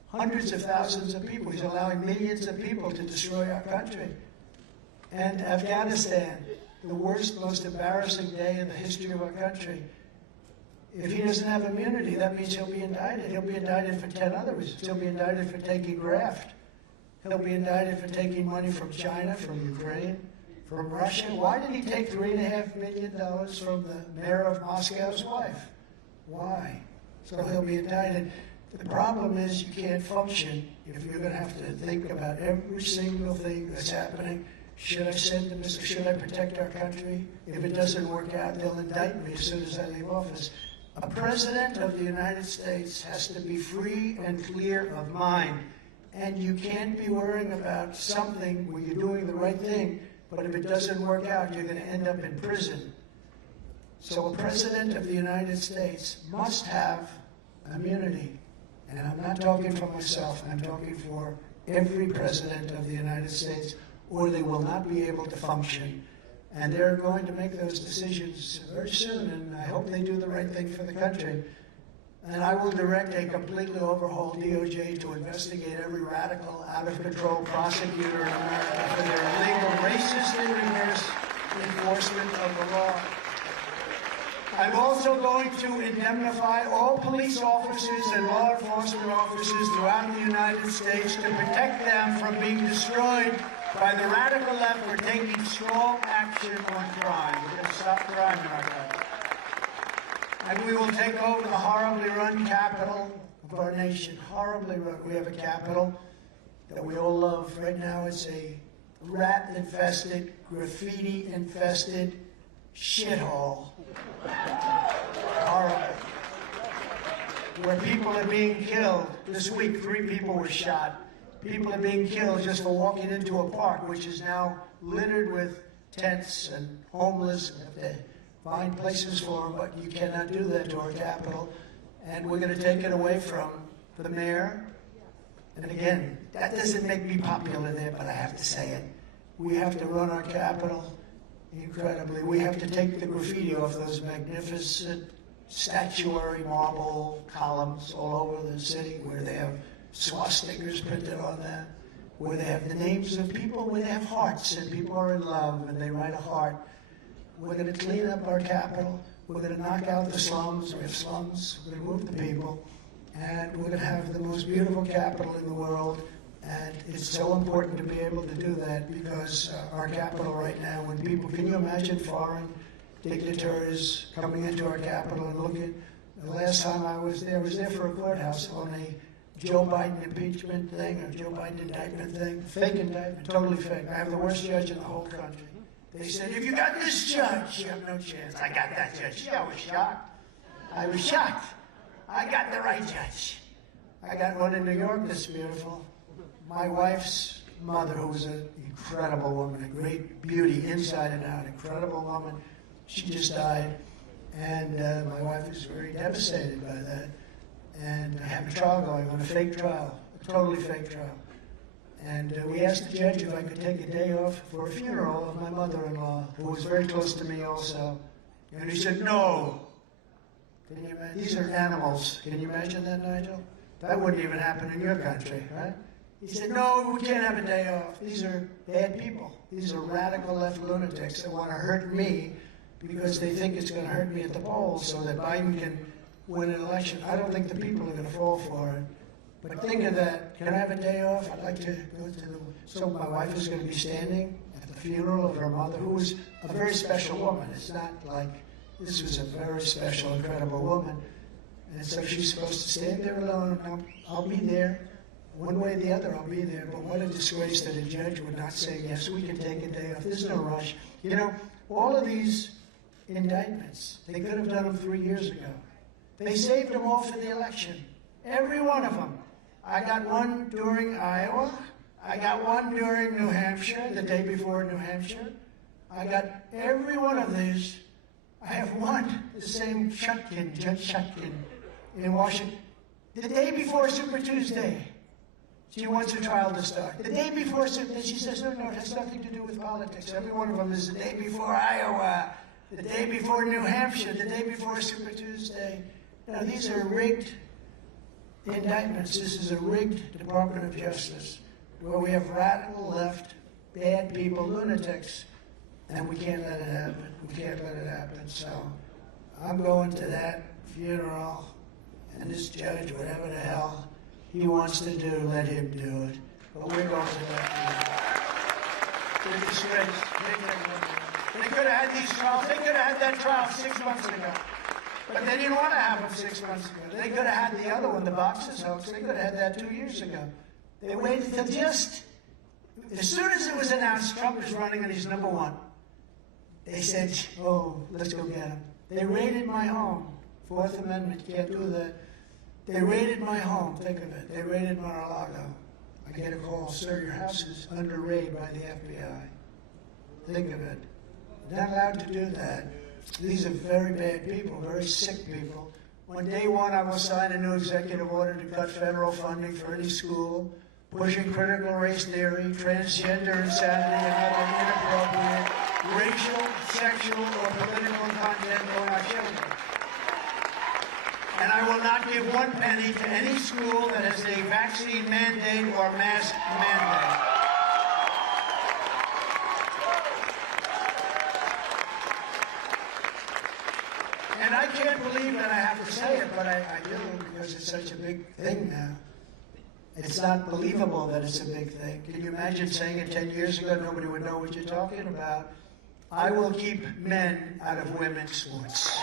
hundreds of thousands of people. He's allowing millions of people to destroy our country. And Afghanistan, the worst, most embarrassing day in the history of our country. If he doesn't have immunity, that means he'll be indicted. He'll be indicted for 10 other reasons. He'll be indicted for taking graft. He'll be indicted for taking money from China, from Ukraine, from Russia. Why did he take $3.5 million from the mayor of Moscow's wife? Why? So he'll be indicted. The problem is you can't function if you're going to have to think about every single thing that's happening. Should I send the missile? Should I protect our country? If it doesn't work out, they'll indict me as soon as I leave office. A president of the United States has to be free and clear of mind. And you can't be worrying about something where you're doing the right thing, but if it doesn't work out, you're going to end up in prison. So a president of the United States must have immunity. And I'm not talking for myself, I'm talking for every president of the United States, or they will not be able to function. And they're going to make those decisions very soon, and I hope they do the right thing for the country. And I will direct a completely overhauled DOJ to investigate every radical, out-of-control prosecutor in America for their illegal, racist, and reverse enforcement of the law. I'm also going to indemnify all police officers and law enforcement officers throughout the United States to protect them from being destroyed by the radical left for taking strong action on crime. We're going to stop crime in our country. And we will take over the horribly run capital of our nation. Horribly run. We have a capital that we all love. Right now it's a rat-infested, graffiti-infested shithole. Horrible. Where people are being killed. This week, 3 people were shot. People are being killed just for walking into a park, which is now littered with tents and homeless. We have to find places for them, but you cannot do that to our capital. And we're going to take it away from the mayor. And again, that doesn't make me popular there, but I have to say it. We have to run our capital incredibly. We have to take the graffiti off those magnificent statuary marble columns all over the city where they have swastikas printed on them, where they have the names of people, where they have hearts and people are in love and they write a heart. We're going to clean up our capital. We're going to knock out the slums. We have slums. We're going to move the people. And we're going to have the most beautiful capital in the world. And it's so important to be able to do that because our capital right now, when people, can you imagine foreign dignitaries coming into our capital and looking? The last time I was there for a courthouse on a Joe Biden impeachment thing or Joe Biden indictment thing. Fake indictment, totally fake. I have the worst judge in the whole country. They said, if you got this judge, you have no chance. I got that judge. Yeah, I was shocked. I was shocked. I got the right judge. I got one in New York that's beautiful. My wife's mother, who was an incredible woman, a great beauty inside and out, incredible woman, she just died. And my wife was very devastated by that. And I have a trial going on, a fake trial, a totally fake trial. And we asked the judge if I could take a day off for a funeral of my mother-in-law, who was very close to me also. And he said, no. Can you imagine? These are animals. Can you imagine that, Nigel? That wouldn't even happen in your country, right? He said, no, we can't have a day off. These are bad people. These are radical left lunatics that want to hurt me because they think it's going to hurt me at the polls so that Biden can win an election. I don't think the people are going to fall for it. But think of that. Can I have a day off? I'd like to go to the... So my wife is going to be standing at the funeral of her mother, who was a very special woman. It's not like this was a very special, incredible woman. And so she's supposed to stand there alone, and I'll be there. One way or the other, I'll be there. But what a disgrace that a judge would not say, yes, we can take a day off. There's no rush. You know, all of these indictments, they could have done them 3 years ago. They saved them all for the election. Every one of them. I got one during Iowa. I got one during New Hampshire, the day before New Hampshire. I got every one of these. I have one, the same Chutkin, Judge Chutkin, in Washington. The day before Super Tuesday, she wants her trial to start. The day before, and she says, no, it has nothing to do with politics. Every one of them is the day before Iowa, the day before New Hampshire, the day before Super Tuesday. Now, these are rigged indictments. This is a rigged Department of Justice where we have radical left, bad people, lunatics, and we can't let it happen. We can't let it happen. So I'm going to that funeral, and this judge, whatever the hell he wants to do, let him do it. But we're going to that funeral. They're disgraced. They could have had these trials. They could have had that trial 6 months ago. But they didn't want to have them 6 months ago. They could have had the other one, the Boxes hoax. They could have had that 2 years ago. They waited till just, as soon as it was announced Trump is running and he's number one, they said, oh, let's go get him. They raided my home. Fourth Amendment, you can't do that. They raided my home, think of it. They raided Mar-a-Lago. I get a call, sir, your house is under raid by the FBI. Think of it. They're not allowed to do that. These are very bad people, very sick people. On day one, I will sign a new executive order to cut federal funding for any school, pushing critical race theory, transgender insanity, and other inappropriate racial, sexual, or political content on our children. And I will not give 1 penny to any school that has a vaccine mandate or mask mandate. And I can't believe that I have to say it, but I do, because it's such a big thing now. It's not believable that it's a big thing. Can you imagine saying it 10 years ago? Nobody would know what you're talking about. I will keep men out of women's sports.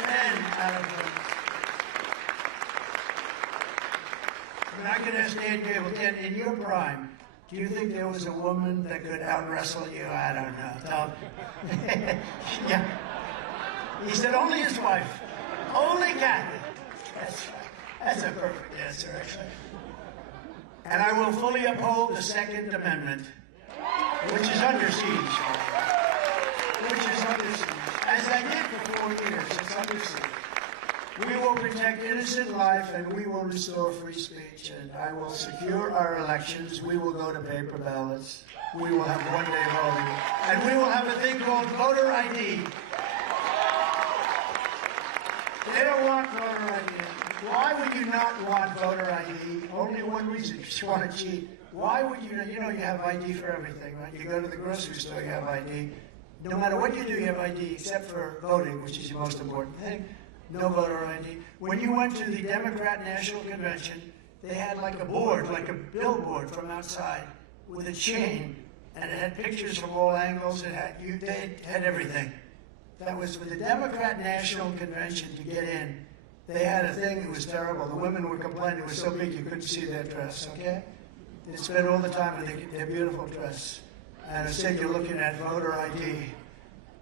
Men out of women's. I mean, I can ask Dan Gable, Dan, in your prime, do you think there was a woman that could out-wrestle you? I don't know. Yeah. He said only his wife. Only Kathy. That's right. That's a perfect answer, actually. And I will fully uphold the Second Amendment, which is under siege. Which is under siege. As I did for 4 years, it's under siege. We will protect innocent life, and we will restore free speech, and I will secure our elections. We will go to paper ballots. We will have one-day voting, and we will have a thing called voter ID. They don't want voter ID. Why would you not want voter ID? Only one reason, because you want to cheat. Why would you, you have ID for everything, right? You go to the grocery store, you have ID. No matter what you do, you have ID, except for voting, which is the most important thing. No voter ID. When you went to the Democrat National Convention, they had like a board, like a billboard from outside with a chain, and it had pictures from all angles. They had everything. That was for the Democrat National Convention to get in. They had a thing that was terrible. The women were complaining it was so big you couldn't see their dress, okay? They spent all the time with their beautiful dress. And instead you're looking at voter ID.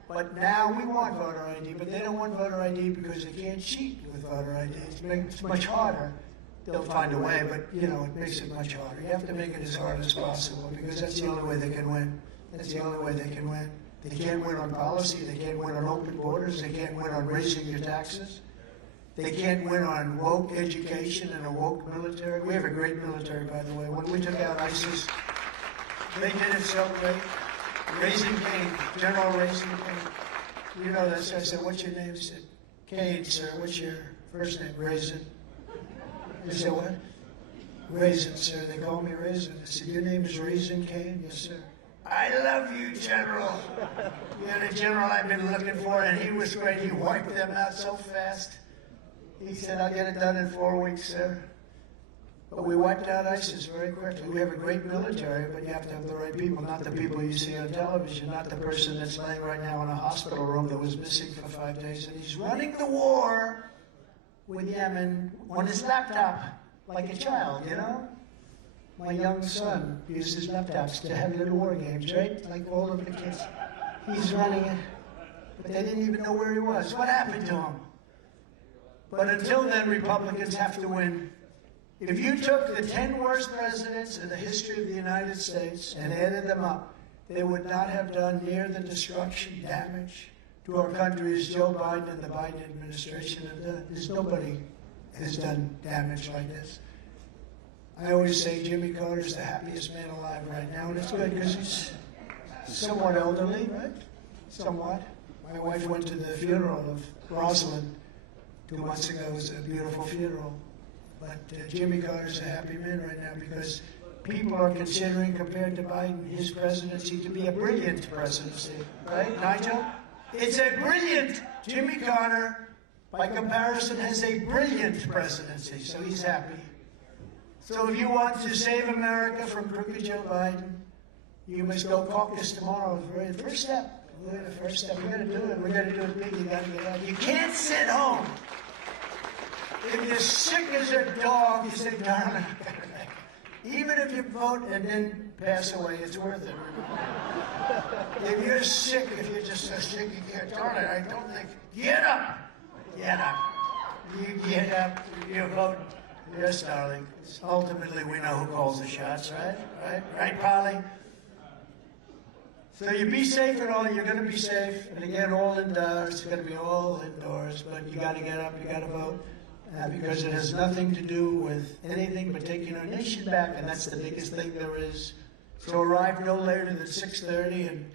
But now we want voter ID, but they don't want voter ID because they can't cheat with voter ID. It's much harder. They'll find a way, but, it makes it much harder. You have to make it as hard as possible because that's the only way they can win. That's the only way they can win. They can't win on policy. They can't win on open borders. They can't win on raising your taxes. They can't win on woke education and a woke military. We have a great military, by the way. When we took out ISIS, they did it so great. Raising Cain, General Raising Cain. You know this. I said, what's your name? He said, Cain, sir. What's your first name? Raisin. He said, what? Raisin, sir. They call me Raisin. I said, your name is Raising Cain? Yes, sir. I love you, General. You're the general I've been looking for, and he was great. He wiped them out so fast. He said, I'll get it done in 4 weeks, sir. But we wiped out ISIS very quickly. We have a great military, but you have to have the right people, not the people you see on television, not the person that's laying right now in a hospital room that was missing for 5 days. And he's running the war with Yemen on his laptop, like a child, you know? My young son used his laptops to have little war games, right? Like all of the kids. He's running it, but they didn't even know where he was. What happened to him? But until then, Republicans have to win. If you took the 10 worst presidents in the history of the United States and added them up, they would not have done near the destruction, damage to our country as Joe Biden and the Biden administration have done. There's nobody has done damage like this. I always say Jimmy Carter's the happiest man alive right now, and it's good because he's somewhat elderly, right? Somewhat. My wife went to the funeral of Rosalind 2 months ago. It was a beautiful funeral. But Jimmy Carter's a happy man right now because people are considering, compared to Biden, his presidency to be a brilliant presidency. Right, Nigel? It's a brilliant. Jimmy Carter, by comparison, has a brilliant presidency, so he's happy. So if you want to save America from crooked Joe Biden, you must go caucus tomorrow. The first step. The first step. We got to do it. We got to do it big. You got to get out. You can't sit home. If you're sick as a dog, you say, darling, I better make it. Even if you vote and then pass away, it's worth it. If you're sick, if you're just so sick you can't, darling, I don't think, get up. Get up. You get up, you vote. Yes, darling. Ultimately, we know who calls the shots, right? Right, Polly? So you be safe and all, you're going to be safe. And again, all indoors, it's going to be all indoors, but you got to get up, you got to vote. Because it has nothing to do with anything but taking our nation back, and that's the biggest thing there is. So arrive no later than 6:30, and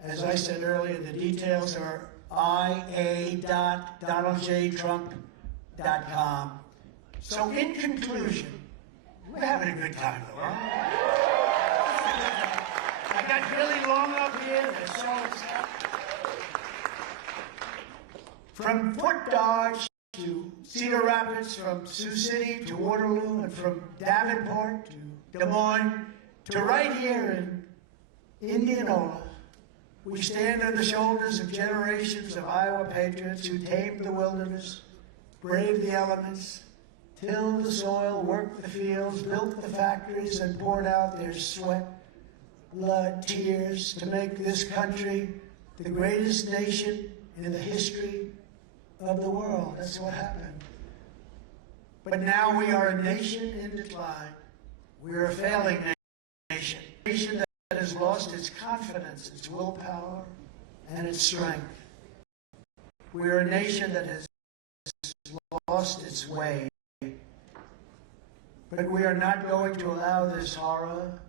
as I said earlier, the details are ia.donaldjtrump.com. So in conclusion, we're having a good time though, huh? I got Billy Long up here, so from Fort Dodge to Cedar Rapids, from Sioux City to Waterloo, and from Davenport to Des Moines to right here in Indianola, we stand on the shoulders of generations of Iowa patriots who tamed the wilderness, braved the elements, tilled the soil, worked the fields, built the factories, and poured out their sweat, blood, tears to make this country the greatest nation in the history of the world. That's what happened. But now we are a nation in decline. We are a failing nation. A nation that has lost its confidence, its willpower, and its strength. We are a nation that has lost its way. But we are not going to allow this horror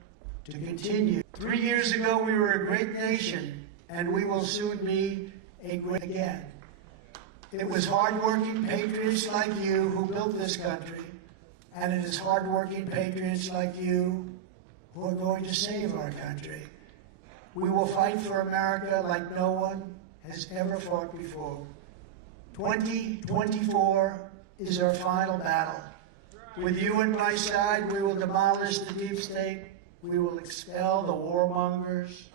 to continue. 3 years ago, we were a great nation, and we will soon be a great again. It was hard-working patriots like you who built this country, and it is hard-working patriots like you who are going to save our country. We will fight for America like no one has ever fought before. 2024 is our final battle. With you at my side, we will demolish the deep state. We will expel the warmongers,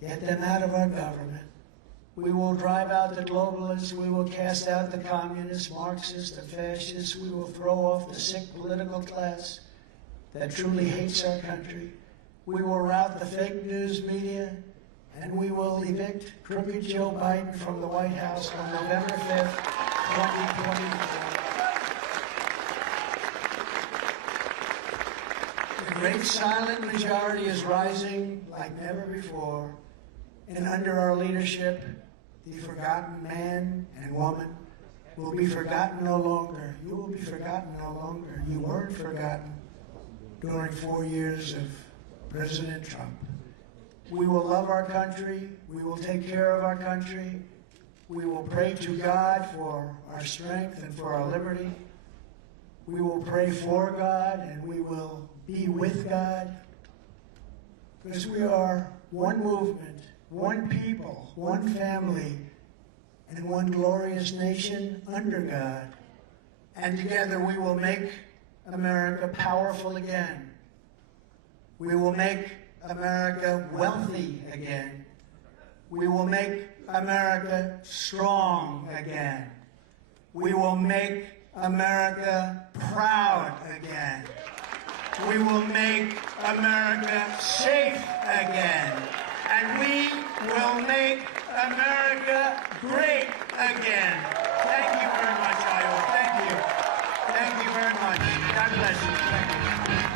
get them out of our government. We will drive out the globalists. We will cast out the communists, Marxists, the fascists. We will throw off the sick political class that truly hates our country. We will rout the fake news media, and we will evict crooked Joe Biden from the White House on November 5th, 2024. The great silent majority is rising like never before, and under our leadership, the forgotten man and woman will be forgotten no longer. You will be forgotten no longer. You weren't forgotten during 4 years of President Trump. We will love our country. We will take care of our country. We will pray to God for our strength and for our liberty. We will pray for God, and we will be with God, because we are one movement, one people, one family, and one glorious nation under God. And together we will make America powerful again. We will make America wealthy again. We will make America strong again. We will make America proud again. We will make America safe again. And we will make America great again. Thank you very much, Iowa. Thank you. Thank you very much. God bless you. Thank you.